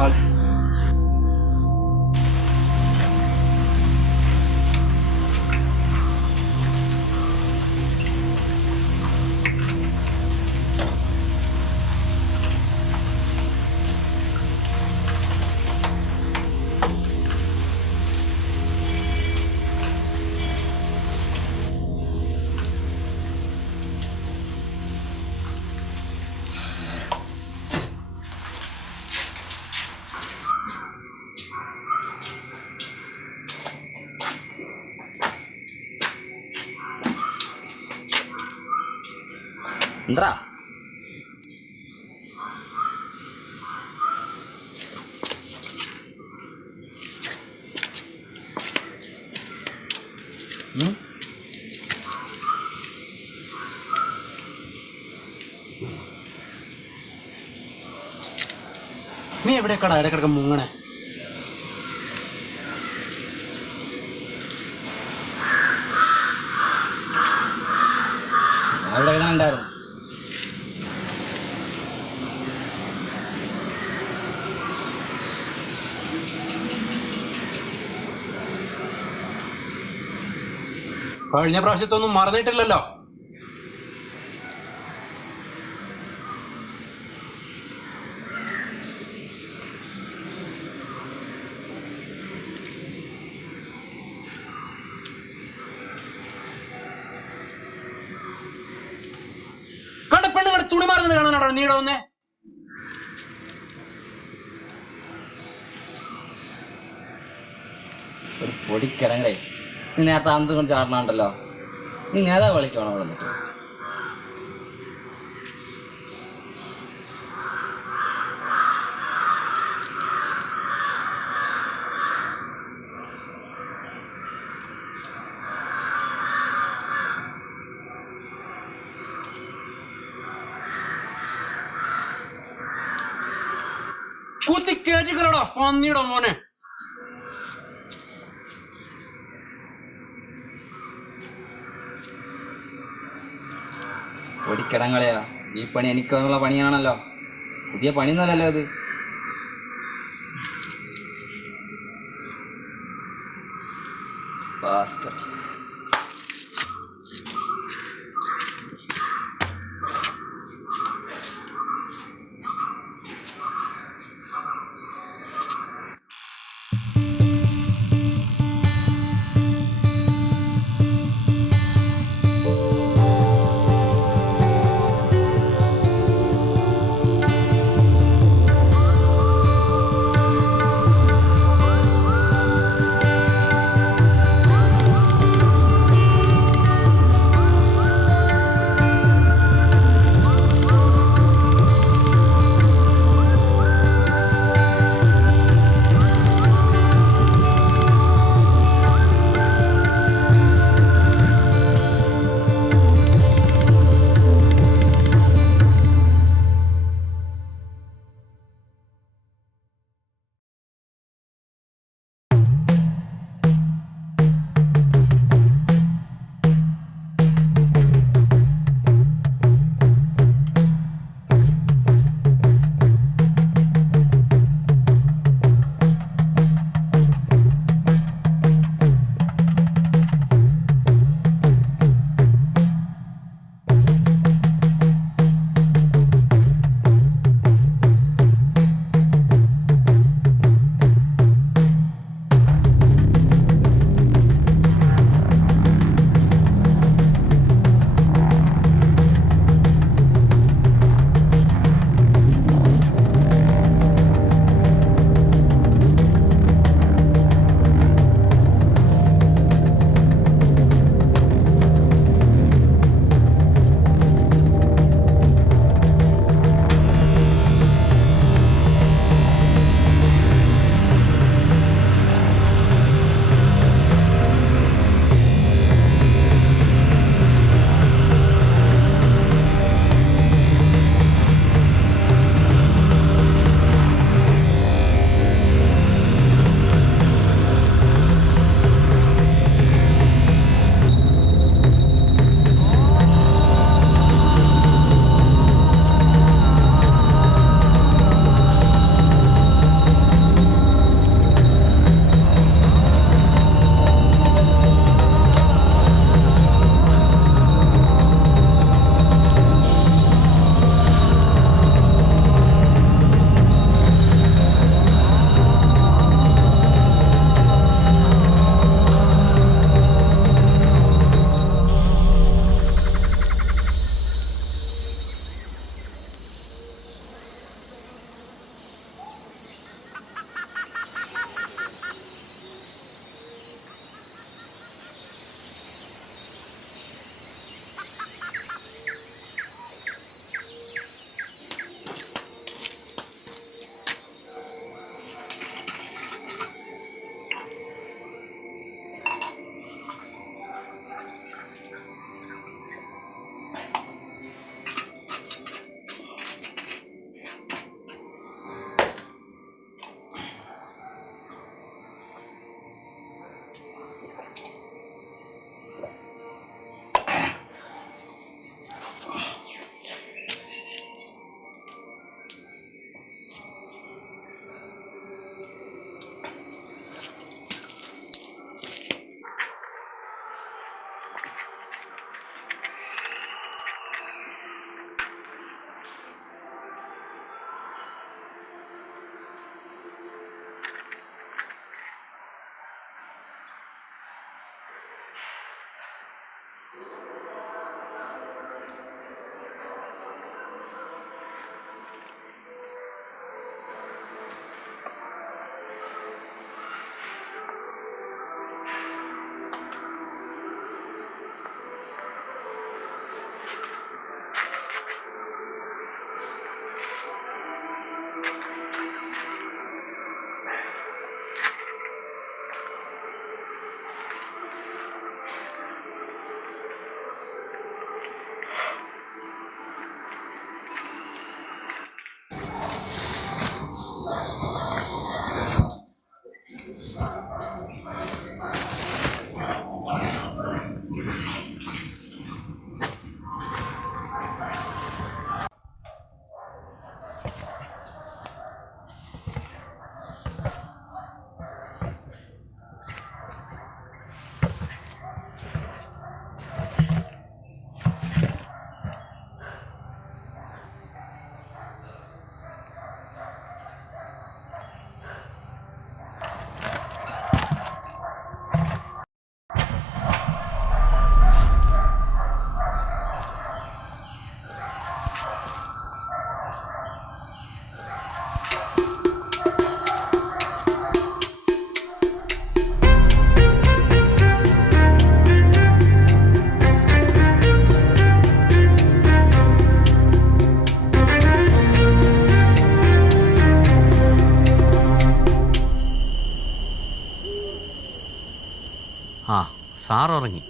ആള്. എന്താ നീ എവിടെയൊക്കെടാ ഇടക്കിടക്ക് മുങ്ങണേ? അവിടെ ഉണ്ടായിരുന്നു. കഴിഞ്ഞ പ്രാവശ്യത്തൊന്നും മറന്നിട്ടില്ലല്ലോ. കണ്ട പെണ്ണുങ്ങളുടെ തുണി മാറുന്നത് കാണാനാണോ നീടെ വന്നേ? ഒരു പൊടിക്കിടങ്ങടേ, നീ നേരത്തെ അന്ത് കൊണ്ട് ചാടണുണ്ടല്ലോ. നീ നേതാവ് വിളിക്കണം അവിടെ നിന്നിട്ട്. കുത്തി കേട്ടിക്കലോടോ പന്നിയുടെ മോനെ. പൊടിക്കിടങ്ങളെയാ, ഈ പണി എനിക്കുള്ള പണിയാണല്ലോ. പുതിയ പണിയൊന്നുമല്ലല്ലോ ഇത്. ഫാസ്റ്റ്. ആ സാർ ഉറങ്ങി.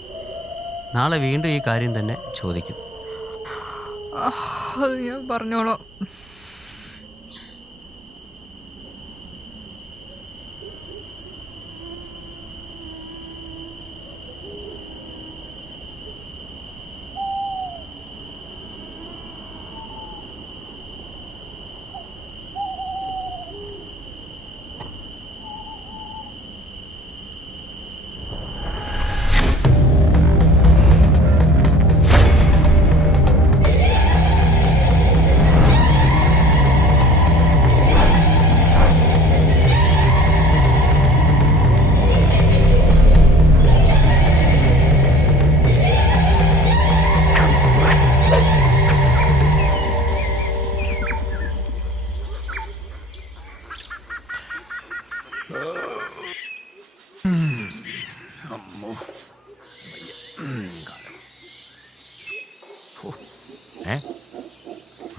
നാളെ വീണ്ടും ഈ കാര്യം തന്നെ ചോദിക്കും. അത് ഞാൻ പറഞ്ഞോളാം.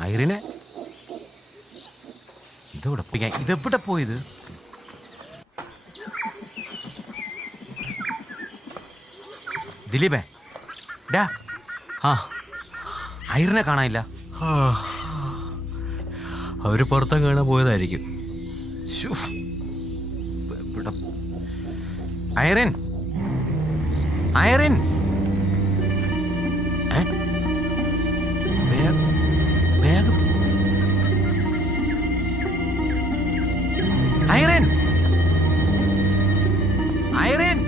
ഐറിനെ ഇതെവിടെ പോയത്? ദിലീപേ ഡാ, ആ ഐറിനെ കാണാനില്ല. അവർ പുറത്തം കാണാൻ പോയതായിരിക്കും. Irene, Irene, bag, Irene, Irene,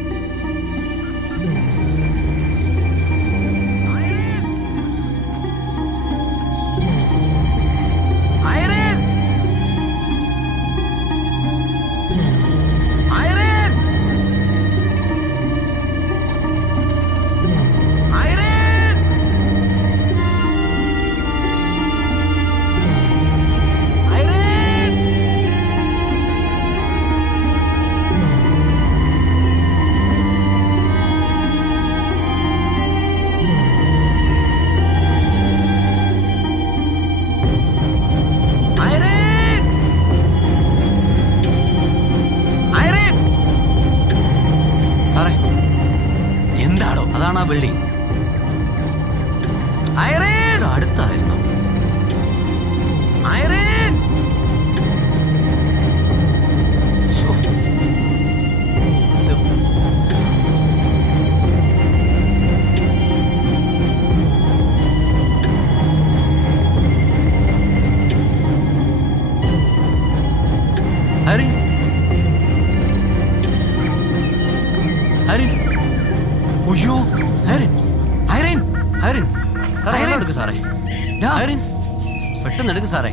അതാണ് ആ ബിൽഡിംഗ്. അടുത്തായിരുന്നു. ഹരിൻ, ഹരിൻ, അയ്യോ ഐറിൻ, ഐറിൻ, ഹരിൻ സാറേ എടുക്ക് സാറേ. ഹരിൻ പെട്ടെന്ന് എടുക്ക് സാറേ.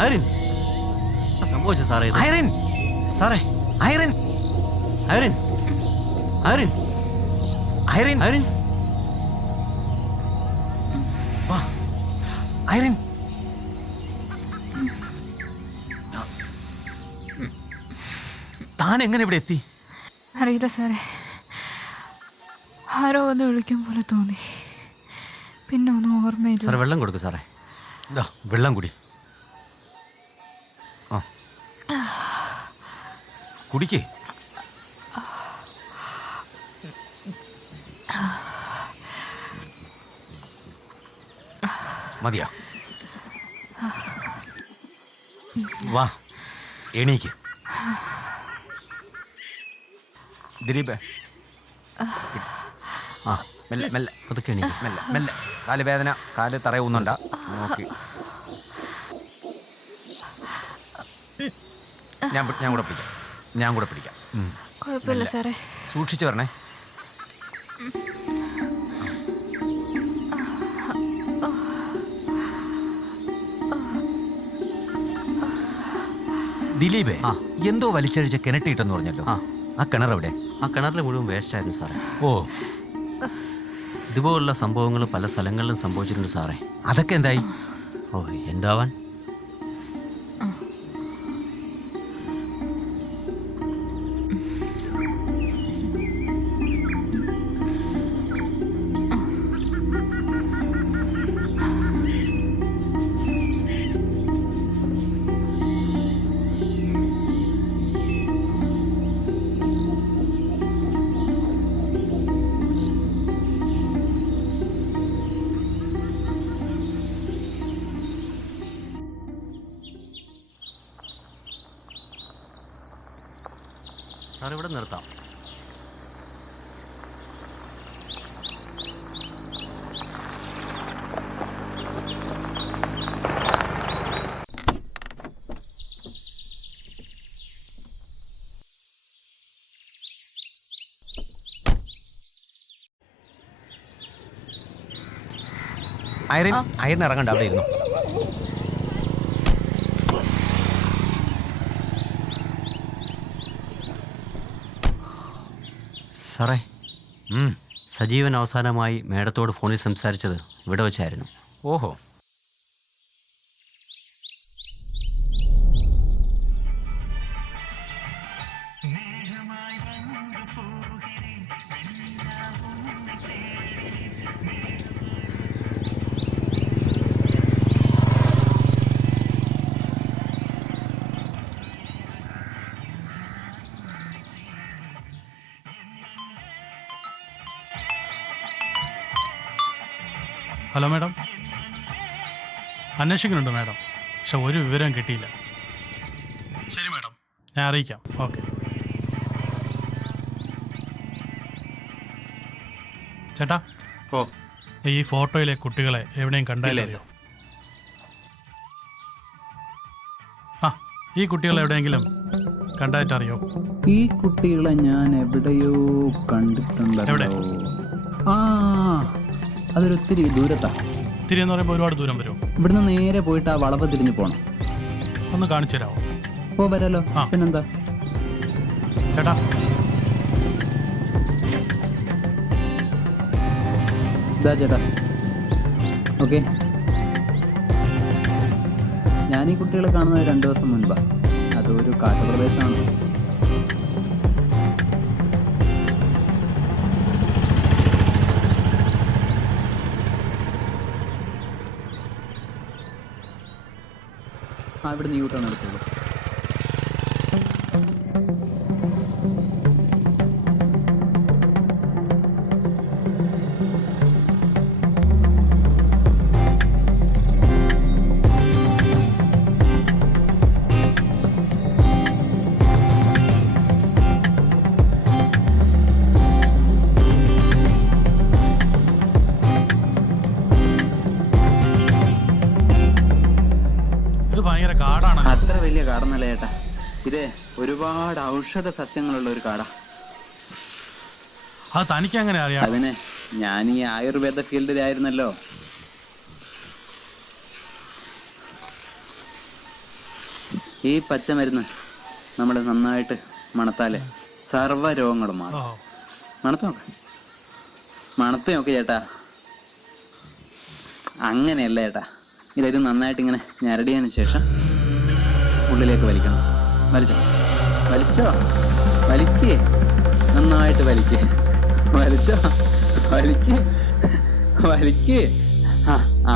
ഹരിൻ സംഭവിച്ചു സാറേ ഇത്. ഐറിൻ, സാറേ ഐറിൻ, ഹരിൻ, ഹരിൻ, ഐറിൻ, ഹരിൻ, വാ ഐറിൻ. താൻ എങ്ങനെ ഇവിടെ എത്തി? അറിയില്ല സാറേ, ആരോ വന്ന് വിളിക്കും പോലെ തോന്നി, പിന്നെ ഒന്നും ഓർമ്മയില്ല. സാറേ വെള്ളം കൊടുക്ക് സാറേ. ഇതാ വെള്ളം കുടി. ആ കുടിക്കേ. മതിയാ? വാ എണീക്ക്. ദിലീപേ, ആ മെല്ലെ മെല്ലെ പുതുക്കെ എണീക്ക്. മെല്ലെ മെല്ലെ. കാല് വേദന, കാല് തറയുന്നുണ്ടാ നോക്കി. ഞാൻ കൂടെ പിടിക്കാം. കുഴപ്പമില്ല സാറേ. സൂക്ഷിച്ചു വരണേ. ദിലീപേ, എന്തോ വലിച്ചഴിച്ച കിണറ്റിട്ടെന്ന് പറഞ്ഞല്ലോ. ആ കിണർ എവിടെ? ആ കിണറിൽ മുഴുവൻ വേസ്റ്റായിരുന്നു സാറേ. ഓ, ഇതുപോലുള്ള സംഭവങ്ങൾ പല സ്ഥലങ്ങളിലും സംഭവിച്ചിട്ടുണ്ട് സാറേ. അതൊക്കെ എന്തായി? ഓ, എന്താവാൻ. സാർ ഇവിടെ നിർത്താം. അയറിന് ഇറങ്ങണ്ട, അവിടെ ഇരുന്നു. സാറേ, സജീവൻ അവസാനമായി മേഡത്തോട് ഫോണിൽ സംസാരിച്ചത് ഇവിടെ വെച്ചായിരുന്നു. ഓഹോ. ഹലോ മാഡം, അന്വേഷിക്കുന്നുണ്ട് മാഡം, പക്ഷെ ഒരു വിവരം കിട്ടിയില്ല. ശരി മാഡം, ഞാൻ അറിയിക്കാം. ഓക്കെ. ചേട്ടാ, ഓ, ഈ ഫോട്ടോയിലെ കുട്ടികളെ എവിടെയും കണ്ടാലറിയോ? ആ, ഈ കുട്ടികളെ എവിടെയെങ്കിലും കണ്ടായിട്ടറിയോ? ഈ കുട്ടികളെ ഞാൻ എവിടെയോ കണ്ടിട്ടുണ്ടല്ലോ. ആ, അതൊരൊത്തിരി ദൂരത്താ. ഇത്തിരി എന്ന് പറയുമ്പോൾ ഒരുപാട് ദൂരം വരും. ഇവിടുന്ന് നേരെ പോയിട്ട് ആ വളവ് തിരിഞ്ഞു പോണം. ഒന്ന് കാണിച്ചു തരാമോ? ഓ, വരാലോ. പിന്നെന്താ ചേട്ടാ. ഇതാ ചേട്ടാ. ഓക്കെ, ഞാൻ ഈ കുട്ടികളെ കാണുന്നത് 2 ദിവസം മുൻപാ. അതൊരു കാട്ടുപ്രദേശമാണ്. ഇവിടെ നീ കൂട്ടാണ് എടുത്തുള്ളൂ. അത്ര വലിയ കാടൊന്നല്ല ചേട്ടാ. ഇത് ഒരുപാട് ഔഷധ സസ്യങ്ങളുള്ള ഒരു കാടാ. അത് തനിക്ക് എങ്ങനെ അറിയാം? അതിന് ഞാൻ ഈ ആയുർവേദ ഫീൽഡിലായിരുന്നല്ലോ. ഈ പച്ചമരുന്ന് നമ്മൾ നന്നായിട്ട് മണത്താല് സർവ്വ രോഗങ്ങളും മാറും. മണത്ത് നോക്ക് ചേട്ടാ. അങ്ങനെയല്ല ചേട്ടാ, ഇത് നന്നായിട്ട് ഇങ്ങനെ ഞരടിയതിന് ശേഷം ഉള്ളിലേക്ക് വലിക്കണം. വലിച്ചോ വലിക്കേ, നന്നായിട്ട് വലിക്കേ. വലിക്കേ. ആ ആ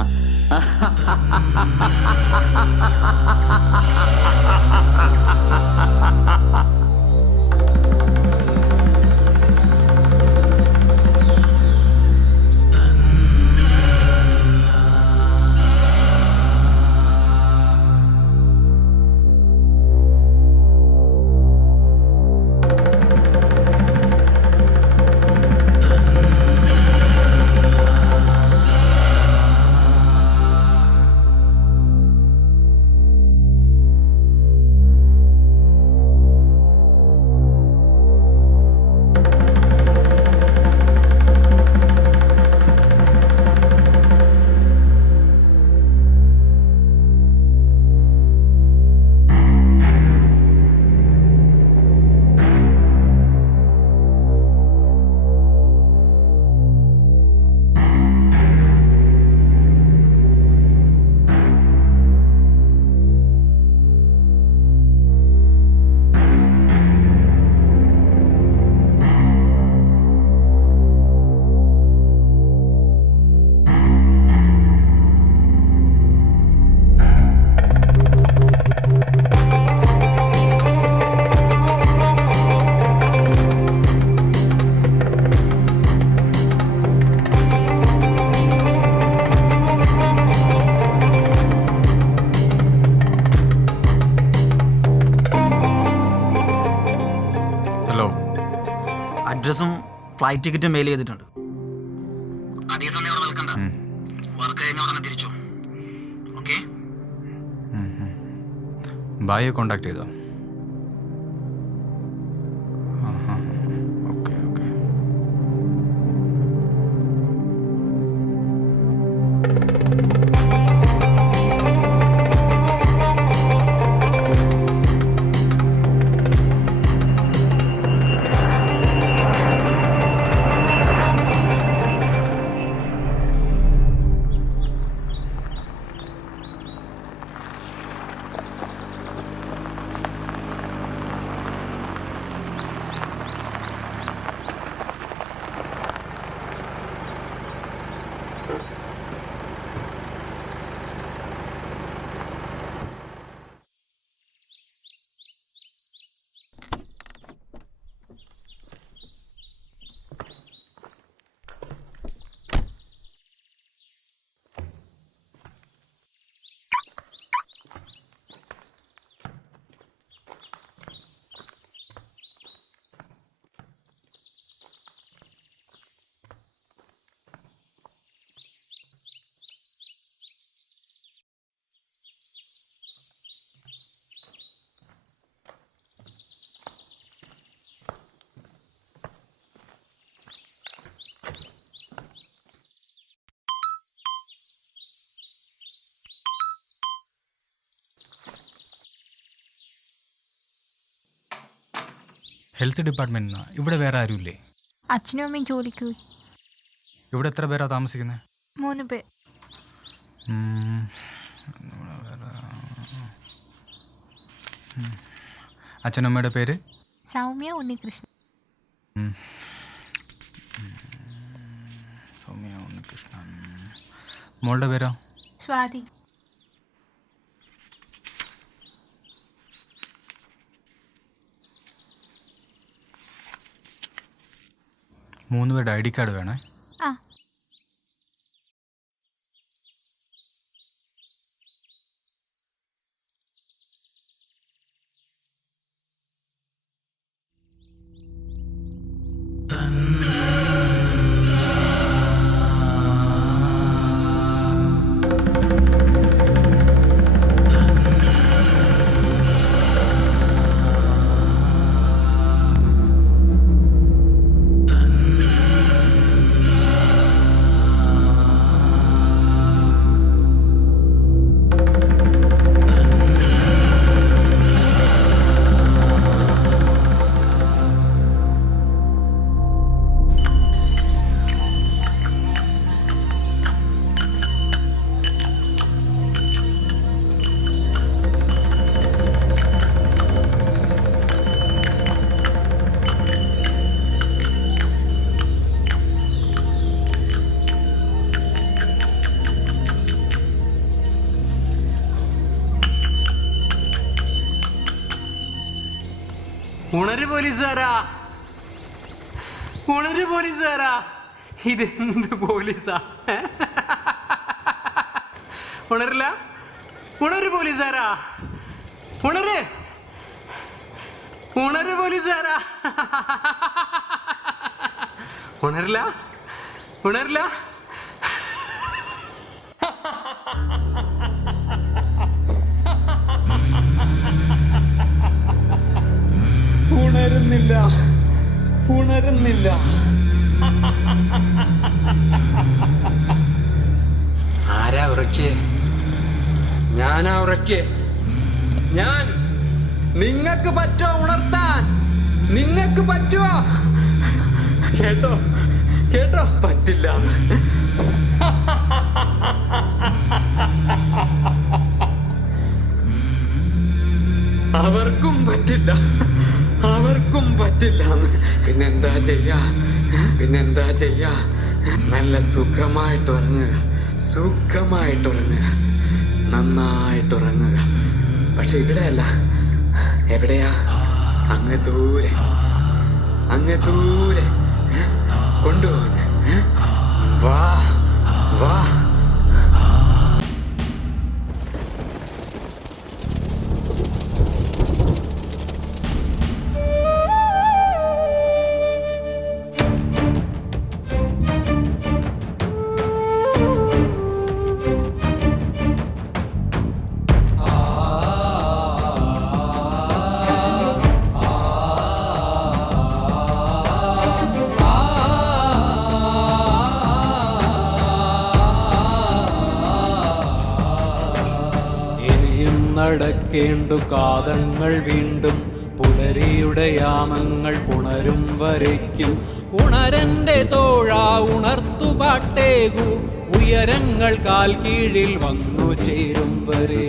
അഡ്രസ്സും ഫ്ലൈറ്റ് ടിക്കറ്റും മെയിൽ ചെയ്തിട്ടുണ്ട്. അധിക സമയം അവിടെ നിൽക്കണ്ട, വർക്ക് കഴിഞ്ഞ ഉടനെ തിരിച്ചു. ഓക്കെ, ബായിയെ കോണ്ടാക്ട് ചെയ്തോ? Okay okay. ഹെൽത്ത് ഡിപ്പാർട്ട്മെന്റിനാ? ഇവിടെ വേറെ ആരുമില്ലേ? അച്ഛനും അമ്മയും ജോലിക്ക് പോയി. ഇവിടെ എത്ര പേരാ താമസിക്കുന്നത്? 3 പേർ. അച്ഛനമ്മയുടെ പേര്? സൗമ്യ, ഉണ്ണികൃഷ്ണൻ. സൗമ്യ, ഉണ്ണികൃഷ്ണൻ. മോളുടെ പേരോ? സ്വാതി. മൂന്ന് പേരുടെ ID കാർഡ് വേണേ. ആ. ഉണര് പോലീസുകാരാ, ഉണര് പോലീസുകാരാ. ഇതെന്ത് പോലീസാ? ഉണരില്ല? ഉണര് പോലീസുകാരാ, ഉണര്, ഉണര് പോലീസുകാരാ. ഉണരില്ല, ഉണരില്ല. ഉണരുന്നില്ല, ഉണരുന്നില്ല. ആരാ ഉറക്കിയേ? ഞാനാ ഉറക്കിയേ. ഞാൻ. നിങ്ങൾക്ക് പറ്റോ ഉണർത്താൻ? നിങ്ങൾക്ക് പറ്റുമോ? കേട്ടോ, കേട്ടോ, പറ്റില്ല. അവർക്കും പറ്റില്ല, അവർക്കും പറ്റില്ല. പിന്നെന്താ ചെയ്യാ, പിന്നെന്താ ചെയ്യാ? നല്ല സുഖമായിട്ട് ഉറങ്ങുക, സുഖമായിട്ട് ഉറങ്ങുക, നന്നായിട്ട് ഉറങ്ങുക. പക്ഷെ ഇവിടെയല്ല. എവിടെയാ? അങ്ങ് ദൂരെ, അങ്ങ് ദൂരെ കൊണ്ടുപോകുന്ന. വാ, വാ. നടക്കേണ്ടു കാതങ്ങൾ വീണ്ടും പുലരിയുടെ യാമങ്ങൾ പുണരും വരയ്ക്കും ഉണരന്റെ തോഴ ഉണർത്തുപാട്ടേകൂ ഉയരങ്ങൾ കാൽ കീഴിൽ വന്നു ചേരും വരെ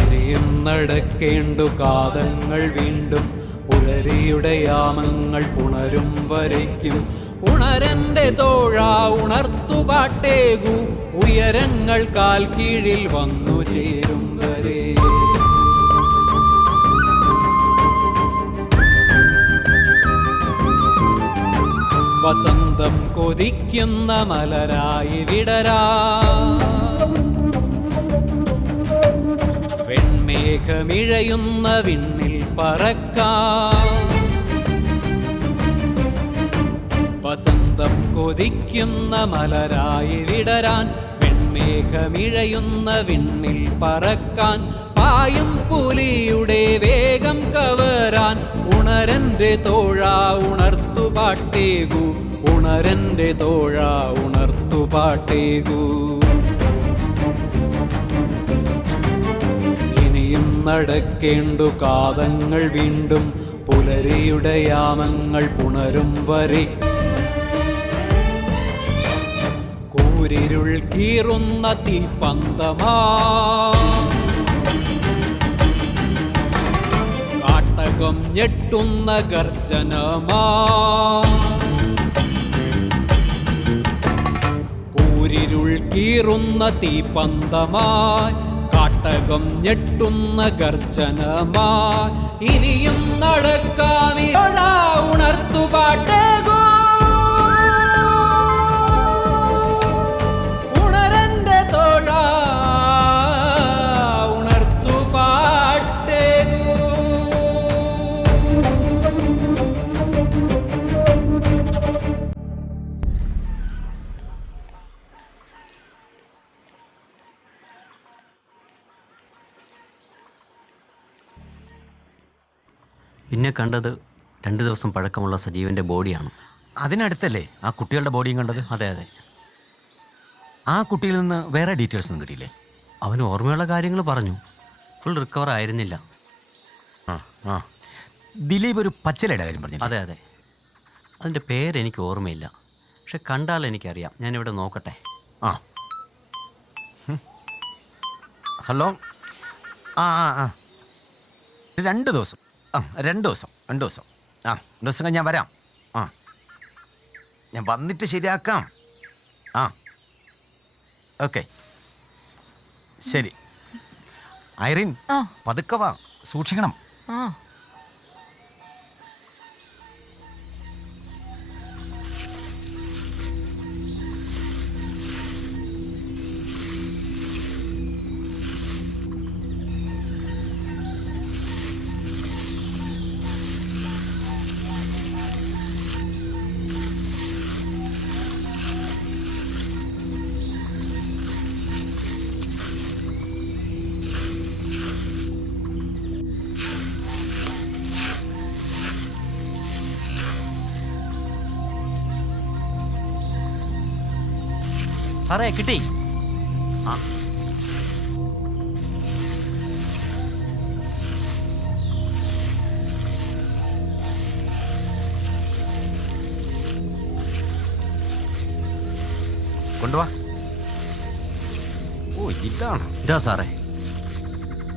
ഇനിയും നടക്കേണ്ടു കാതങ്ങൾ വീണ്ടും പുലരിയുടെ യാമങ്ങൾ പുണരും വരയ്ക്കും ഉണരന്റെ തോഴ ഉണർത്തുപാട്ടേകൂ ഉയരങ്ങൾ കാൽ കീഴിൽ വന്നു ചേരും വരെ വസന്തം കൊതിക്കുന്ന മലരായി വിടരാ വെൺമേഘമിഴയുന്ന വിണ്ണിൽ പറക്കാം വസന്തം കൊതിക്കുന്ന മലരായി വിടരാൻ വെൺമേഘമിഴയുന്ന വിണ്ണിൽ പറക്കാൻ പായും പുലിയുടെ വേഗം കവരാൻ ഉണരന്റെ തോഴ ഉണർത്തുപാട്ടേകൂ ഉണരന്റെ തോഴ ഉണർത്തുപാട്ടേകൂ ഇനിയും നടക്കേണ്ടു കാതങ്ങൾ വീണ്ടും പുലരിയുടെ യാമങ്ങൾ പുണരും വരെ കൂരിരുൾ കീറുന്ന തീപ്പന്തമാ കാട്ടകം ഞെട്ടുന്ന ഗർജനമാ കൂരിരുൾ കീറുന്ന തീപ്പന്തമായി കാട്ടകം ഞെട്ടുന്ന ഗർജനമാ ഇനിയും നടക്കാമി ഉണർത്തുപാട്ടേകൂ ഉണരന്റെ തോഴ ഉണർത്തുപാട്ടേകൂ പിന്നെ കണ്ടത് 2 ദിവസം പഴക്കമുള്ള സജീവന്റെ ബോഡിയാണ്. അതിനടുത്തല്ലേ ആ കുട്ടികളുടെ ബോഡിയും കണ്ടത്? അതെ അതെ. ആ കുട്ടിയിൽ നിന്ന് വേറെ ഡീറ്റെയിൽസ് ഒന്നും കിട്ടിയില്ലേ? അവന് ഓർമ്മയുള്ള കാര്യങ്ങൾ പറഞ്ഞു. ഫുൾ റിക്കവർ ആയിരുന്നില്ല. ആ ദിലീപ് ഒരു പച്ചിലയുടെ കാര്യം പറഞ്ഞു. അതെ അതെ. അതിൻ്റെ പേരെനിക്ക് ഓർമ്മയില്ല, പക്ഷെ കണ്ടാൽ എനിക്കറിയാം. ഞാനിവിടെ നോക്കട്ടെ. ആ ഹലോ. ആ ആ ആ 2 ദിവസം. 2 ദിവസം. 2 ദിവസം. 2 ദിവസം കഴിഞ്ഞ് ഞാൻ വരാം. ഞാൻ വന്നിട്ട് ശരിയാക്കാം. ഓക്കെ ശരി. ഐറിൻ പതുക്കെ വാ, സൂക്ഷിക്കണം. സാറേ കിട്ടി. കൊണ്ടുവാ. ഓ ഇതാണ്. ഇതാ സാറേ.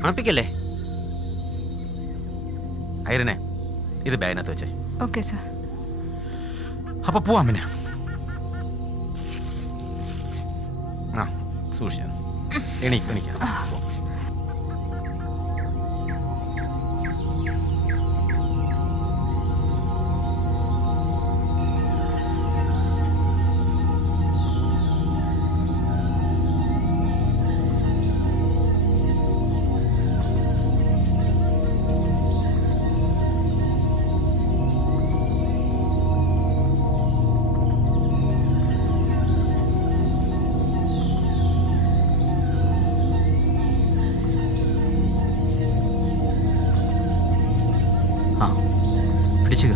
മണപ്പിക്കല്ലേ? ഐറിനെ ഇത് ബാഗിനകത്ത് വെച്ചേ. Okay sir. അപ്പൊ പോവാം. പിന്നെ സൂക്ഷിച്ചു. എണീക്കാം. ആ പിടിച്ചുക.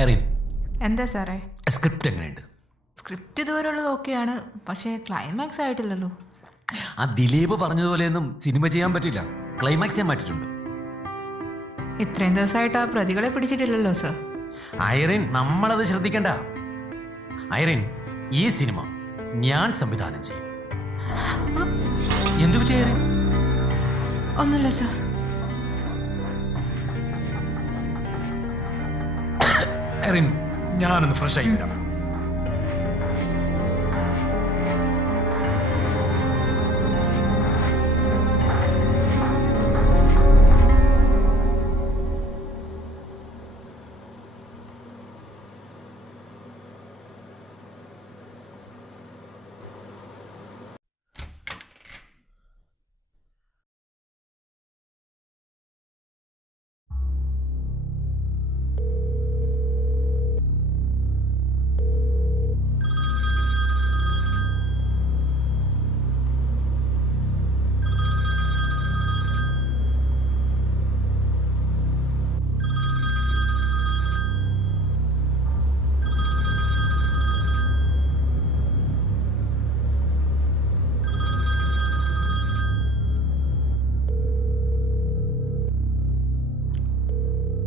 ഐറിൻ, എന്താ സാറേ? സ്ക്രിപ്റ്റ് എങ്ങനെയുണ്ട്? സ്ക്രിപ്റ്റ് ഇതുവരെയുള്ളത് ഓക്കെയാണ്, പക്ഷേ ക്ലൈമാക്സ് ആയിട്ടില്ലല്ലോ. ആ ദിലീപ് പറഞ്ഞതുപോലെയൊന്നും സിനിമ ചെയ്യാൻ പറ്റില്ല. ക്ലൈമാക്സ് ഞാൻ മാറ്റിയിട്ടുണ്ട്. ഇത്രയും ദിവസമായിട്ട് ആ പ്രതികളെ പിടിച്ചിട്ടില്ലല്ലോ സർ. ഐറിൻ, നമ്മളത് ശ്രദ്ധിക്കണ്ട. ഐറിൻ, ഈ സിനിമ ഞാൻ സംവിധാനം ചെയ്യും. എന്തു പറ്റി ഐറിൻ? ഒന്നുമില്ല സർ. ഐറിൻ, ഞാനൊന്ന് ഫ്രഷ് ആയി വരാം.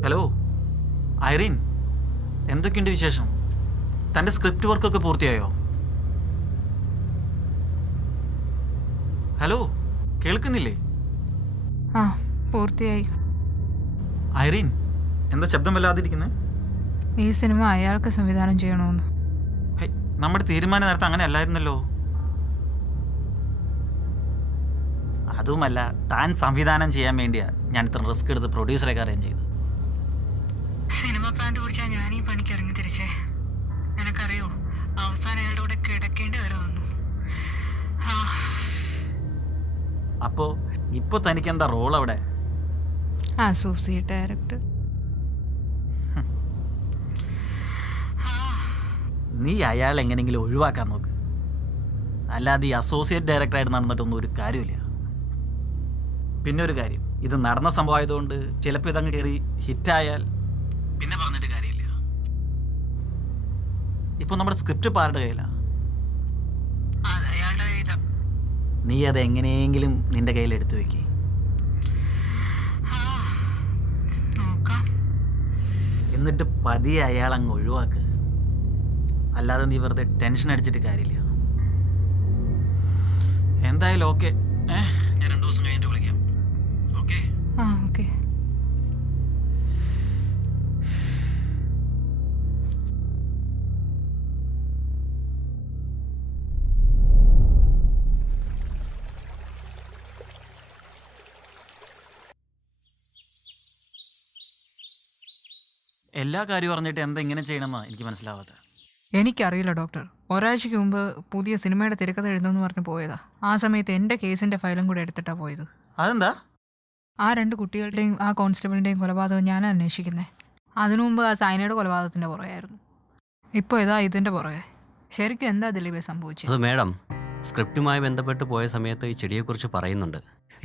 ഹലോ ഐറിൻ, എന്തൊക്കെയുണ്ട് വിശേഷം? തൻ്റെ സ്ക്രിപ്റ്റ് വർക്കൊക്കെ പൂർത്തിയായോ? ഹലോ, കേൾക്കുന്നില്ലേ? ആ, പൂർത്തിയായി. ഐറിൻ, എന്താ ശബ്ദം വല്ലാതിരിക്കുന്നത്? ഈ സിനിമ അയാൾക്ക് സംവിധാനം ചെയ്യണമെന്ന്. നമ്മുടെ തീരുമാനം നേരത്തെ അങ്ങനെ അല്ലായിരുന്നല്ലോ. അതുമല്ല, താൻ സംവിധാനം ചെയ്യാൻ വേണ്ടിയാ ഞാൻ ഇത്ര റിസ്ക് എടുത്ത് പ്രൊഡ്യൂസറൊക്കെ അറേഞ്ച് ചെയ്തു. സിനിമ പ്രാന്ത് പിടിച്ചാൽ ഞാൻ ഈ പണിക്ക് ഇറങ്ങി തിരിച്ചേ. നിനക്കറിയോ, അവസാനം അയാളുടെ കൂടെ കിടക്കേണ്ടി വരെ വന്നു. അപ്പോ ഇപ്പൊ തനിക്ക് എന്താ റോൾ അവിടെ? Associate director. നീ അയാൾ എങ്ങനെയെങ്കിലും ഒഴിവാക്കാൻ നോക്ക്. അല്ലാതെ ഈ അസോസിയേറ്റ് ഡയറക്ടറായിട്ട് നടന്നിട്ടൊന്നും ഒരു കാര്യമില്ല. പിന്നെ ഒരു കാര്യം, ഇത് നടന്ന സംഭവമായതുകൊണ്ട് ചിലപ്പോൾ ഇതങ്ങ് കയറി ഹിറ്റായാൽ പിന്നെ പറഞ്ഞിട്ട് കാര്യമില്ല. ഇപ്പൊ നമ്മുടെ സ്ക്രിപ്റ്റ് പാരുടെ കയ്യിലാണ്. നീ അത് എങ്ങനെയെങ്കിലും നിന്റെ കയ്യിൽ എടുത്തു വെക്കേ. എന്നിട്ട് പതിയെ അയാൾ അങ്ങ് ഒഴിവാക്ക്. അല്ലാതെ നീ വെറുതെ ടെൻഷൻ അടിച്ചിട്ട് കാര്യമില്ല. എന്തായാലും ഓക്കെ, ഞാൻ 2 ദിവസം കഴിഞ്ഞിട്ട് വിളിക്കാം. ഓക്കെ? ആ, ഓക്കെ. എല്ലാ കാര്യവും അറിഞ്ഞിട്ട് എന്താ ഇങ്ങനെ ചെയ്യണമെന്നാണ് എനിക്ക് മനസ്സിലാവാത്ത. എനിക്കറിയില്ല ഡോക്ടർ. ഒരാഴ്ചയ്ക്ക് മുമ്പ് പുതിയ സിനിമയുടെ തിരക്കഥ എഴുതുമെന്ന് പറഞ്ഞ് പോയതാ. ആ സമയത്ത് എൻ്റെ കേസിൻ്റെ ഫയലും കൂടെ എടുത്തിട്ടാണ് പോയത്. അതെന്താ? ആ 2 കുട്ടികളുടെയും ആ കോൺസ്റ്റബിളിൻ്റെയും കൊലപാതകം ഞാൻ അന്വേഷിക്കുന്നത്. അതിനു മുമ്പ് ആ സൈനയുടെ കൊലപാതകത്തിൻ്റെ പുറകെയായിരുന്നു. ഇപ്പോൾ ഇതാ ഇതിൻ്റെ പുറകെ. ശരിക്കും എന്താ ദിലീപേ സംഭവിച്ചത്? അത് മേഡം, സ്ക്രിപ്റ്റുമായി ബന്ധപ്പെട്ട് പോയ സമയത്ത് ഈ ചെടിയെക്കുറിച്ച് പറയുന്നുണ്ട്.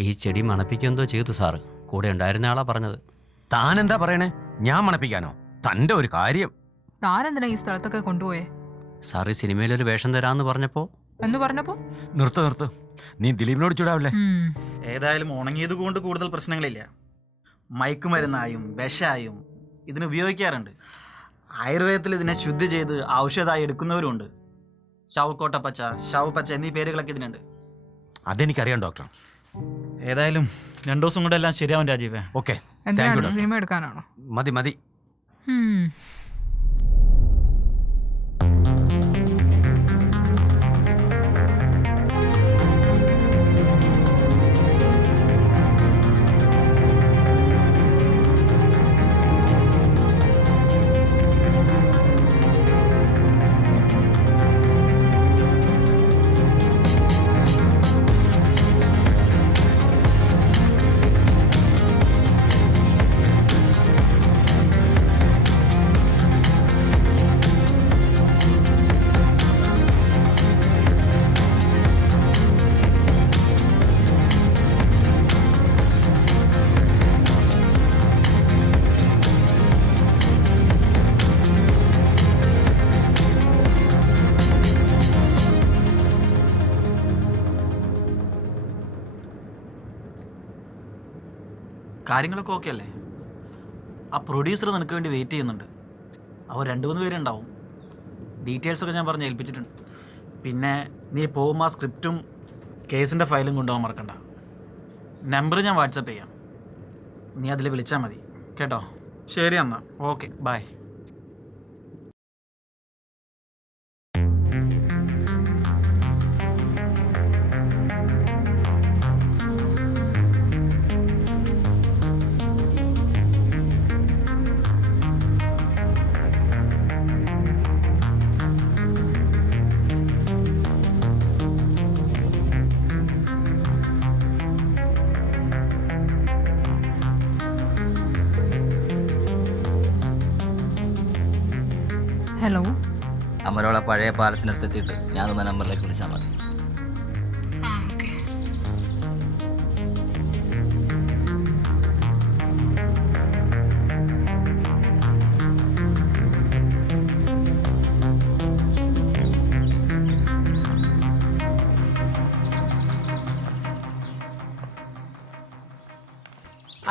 ഈ ചെടി മണപ്പിക്കുകയെന്തോ ചെയ്തു സാറ്. കൂടെ ഉണ്ടായിരുന്ന ആളാ പറഞ്ഞത്. താൻ എന്താ പറയണേ? ഞാൻ മണപ്പിക്കാനോ? തൻ്റെ ഒരു കാര്യം. താനെന്തിനാ ഈ സ്ഥലത്തൊക്കെ കൊണ്ടുപോയേ? സാർ ഈ സിനിമയിലൊരു വേഷം തരാമെന്ന് പറഞ്ഞപ്പോൾ. എന്ന് പറഞ്ഞപ്പോൾ? നിർത്ത്. നീ ദിലീപിനോട് ചൂടാവില്ലേ? ഏതായാലും ഉണങ്ങിയത് കൊണ്ട് കൂടുതൽ പ്രശ്നങ്ങളില്ല. മയക്കുമരുന്നായും വിഷായും ഇതിന് ഉപയോഗിക്കാറുണ്ട്. ആയുർവേദത്തിൽ ഇതിനെ ശുദ്ധി ചെയ്ത് ഔഷധമായി എടുക്കുന്നവരുണ്ട്. ശവക്കോട്ടപ്പച്ച, ശവപ്പച്ച എന്നീ പേരുകളൊക്കെ ഇതിനുണ്ട്. അതെനിക്കറിയാം ഡോക്ടർ. ഏതായാലും 2 ദിവസം കൊണ്ട് എല്ലാം ശരിയാവും രാജീവേ. Okay, cinema എടുക്കാനാണോ? മതി. കാര്യങ്ങളൊക്കെ ഓക്കെ അല്ലേ? ആ പ്രൊഡ്യൂസർ നിനക്ക് വേണ്ടി വെയിറ്റ് ചെയ്യുന്നുണ്ട്. അവർ 2-3 പേരുണ്ടാവും. ഡീറ്റെയിൽസൊക്കെ ഞാൻ പറഞ്ഞ് ഏൽപ്പിച്ചിട്ടുണ്ട്. പിന്നെ നീ പോകുമ്പോൾ ആ സ്ക്രിപ്റ്റും കേസിൻ്റെ ഫയലും കൊണ്ടുപോകാൻ മറക്കണ്ട. നമ്പർ ഞാൻ വാട്സപ്പ് ചെയ്യാം, നീ അതിൽ വിളിച്ചാൽ മതി കേട്ടോ. ശരി എന്നാൽ ഓക്കെ, ബൈ. ഹലോ, അമരോളെ പഴയ പാലത്തിനടുത്തെത്തിയിട്ട് ഞാൻ തന്ന നമ്പറിലേക്ക് വിളിച്ചാൽ മതി.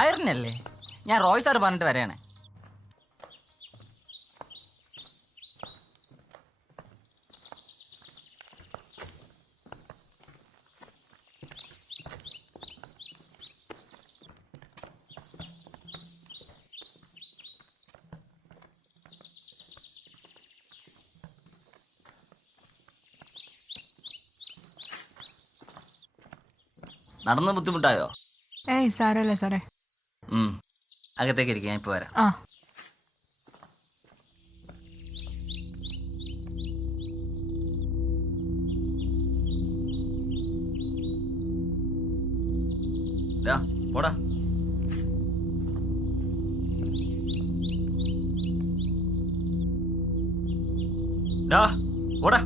അയറിനല്ലേ? ഞാൻ റോയ് സാർ പറഞ്ഞിട്ട് വരെയാണേ. നടന്ന് ബുദ്ധിമുട്ടായോ? ഏയ് സാരല്ലേ സാറേ. അകത്തേക്ക് ഇരിക്കുക, ഞാൻ ഇപ്പോൾ വരാം. ആ പോടാ. പോടാ.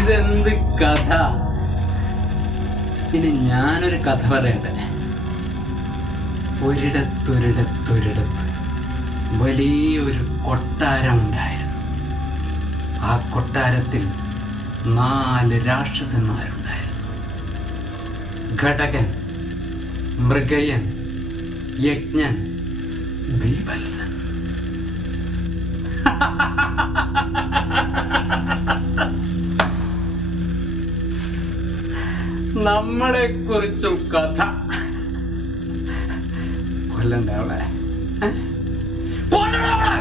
ഇതെന്ത് കഥ? ഇനി ഞാനൊരു കഥ പറയട്ടെ. ഒരിടത്തൊരിടത്തൊരിടത്ത് വലിയൊരു കൊട്ടാരം ഉണ്ടായിരുന്നു. ആ കൊട്ടാരത്തിൽ 4 രാക്ഷസന്മാരുണ്ടായിരുന്നു. ഘടകൻ, മൃഗയൻ, യജ്ഞൻ, ബീഭത്സൻ. നമ്മളെ കുറിച്ചും കഥ. കൊല്ലണ്ട അവളെ, കൊല്ലണ്ട അവളെ.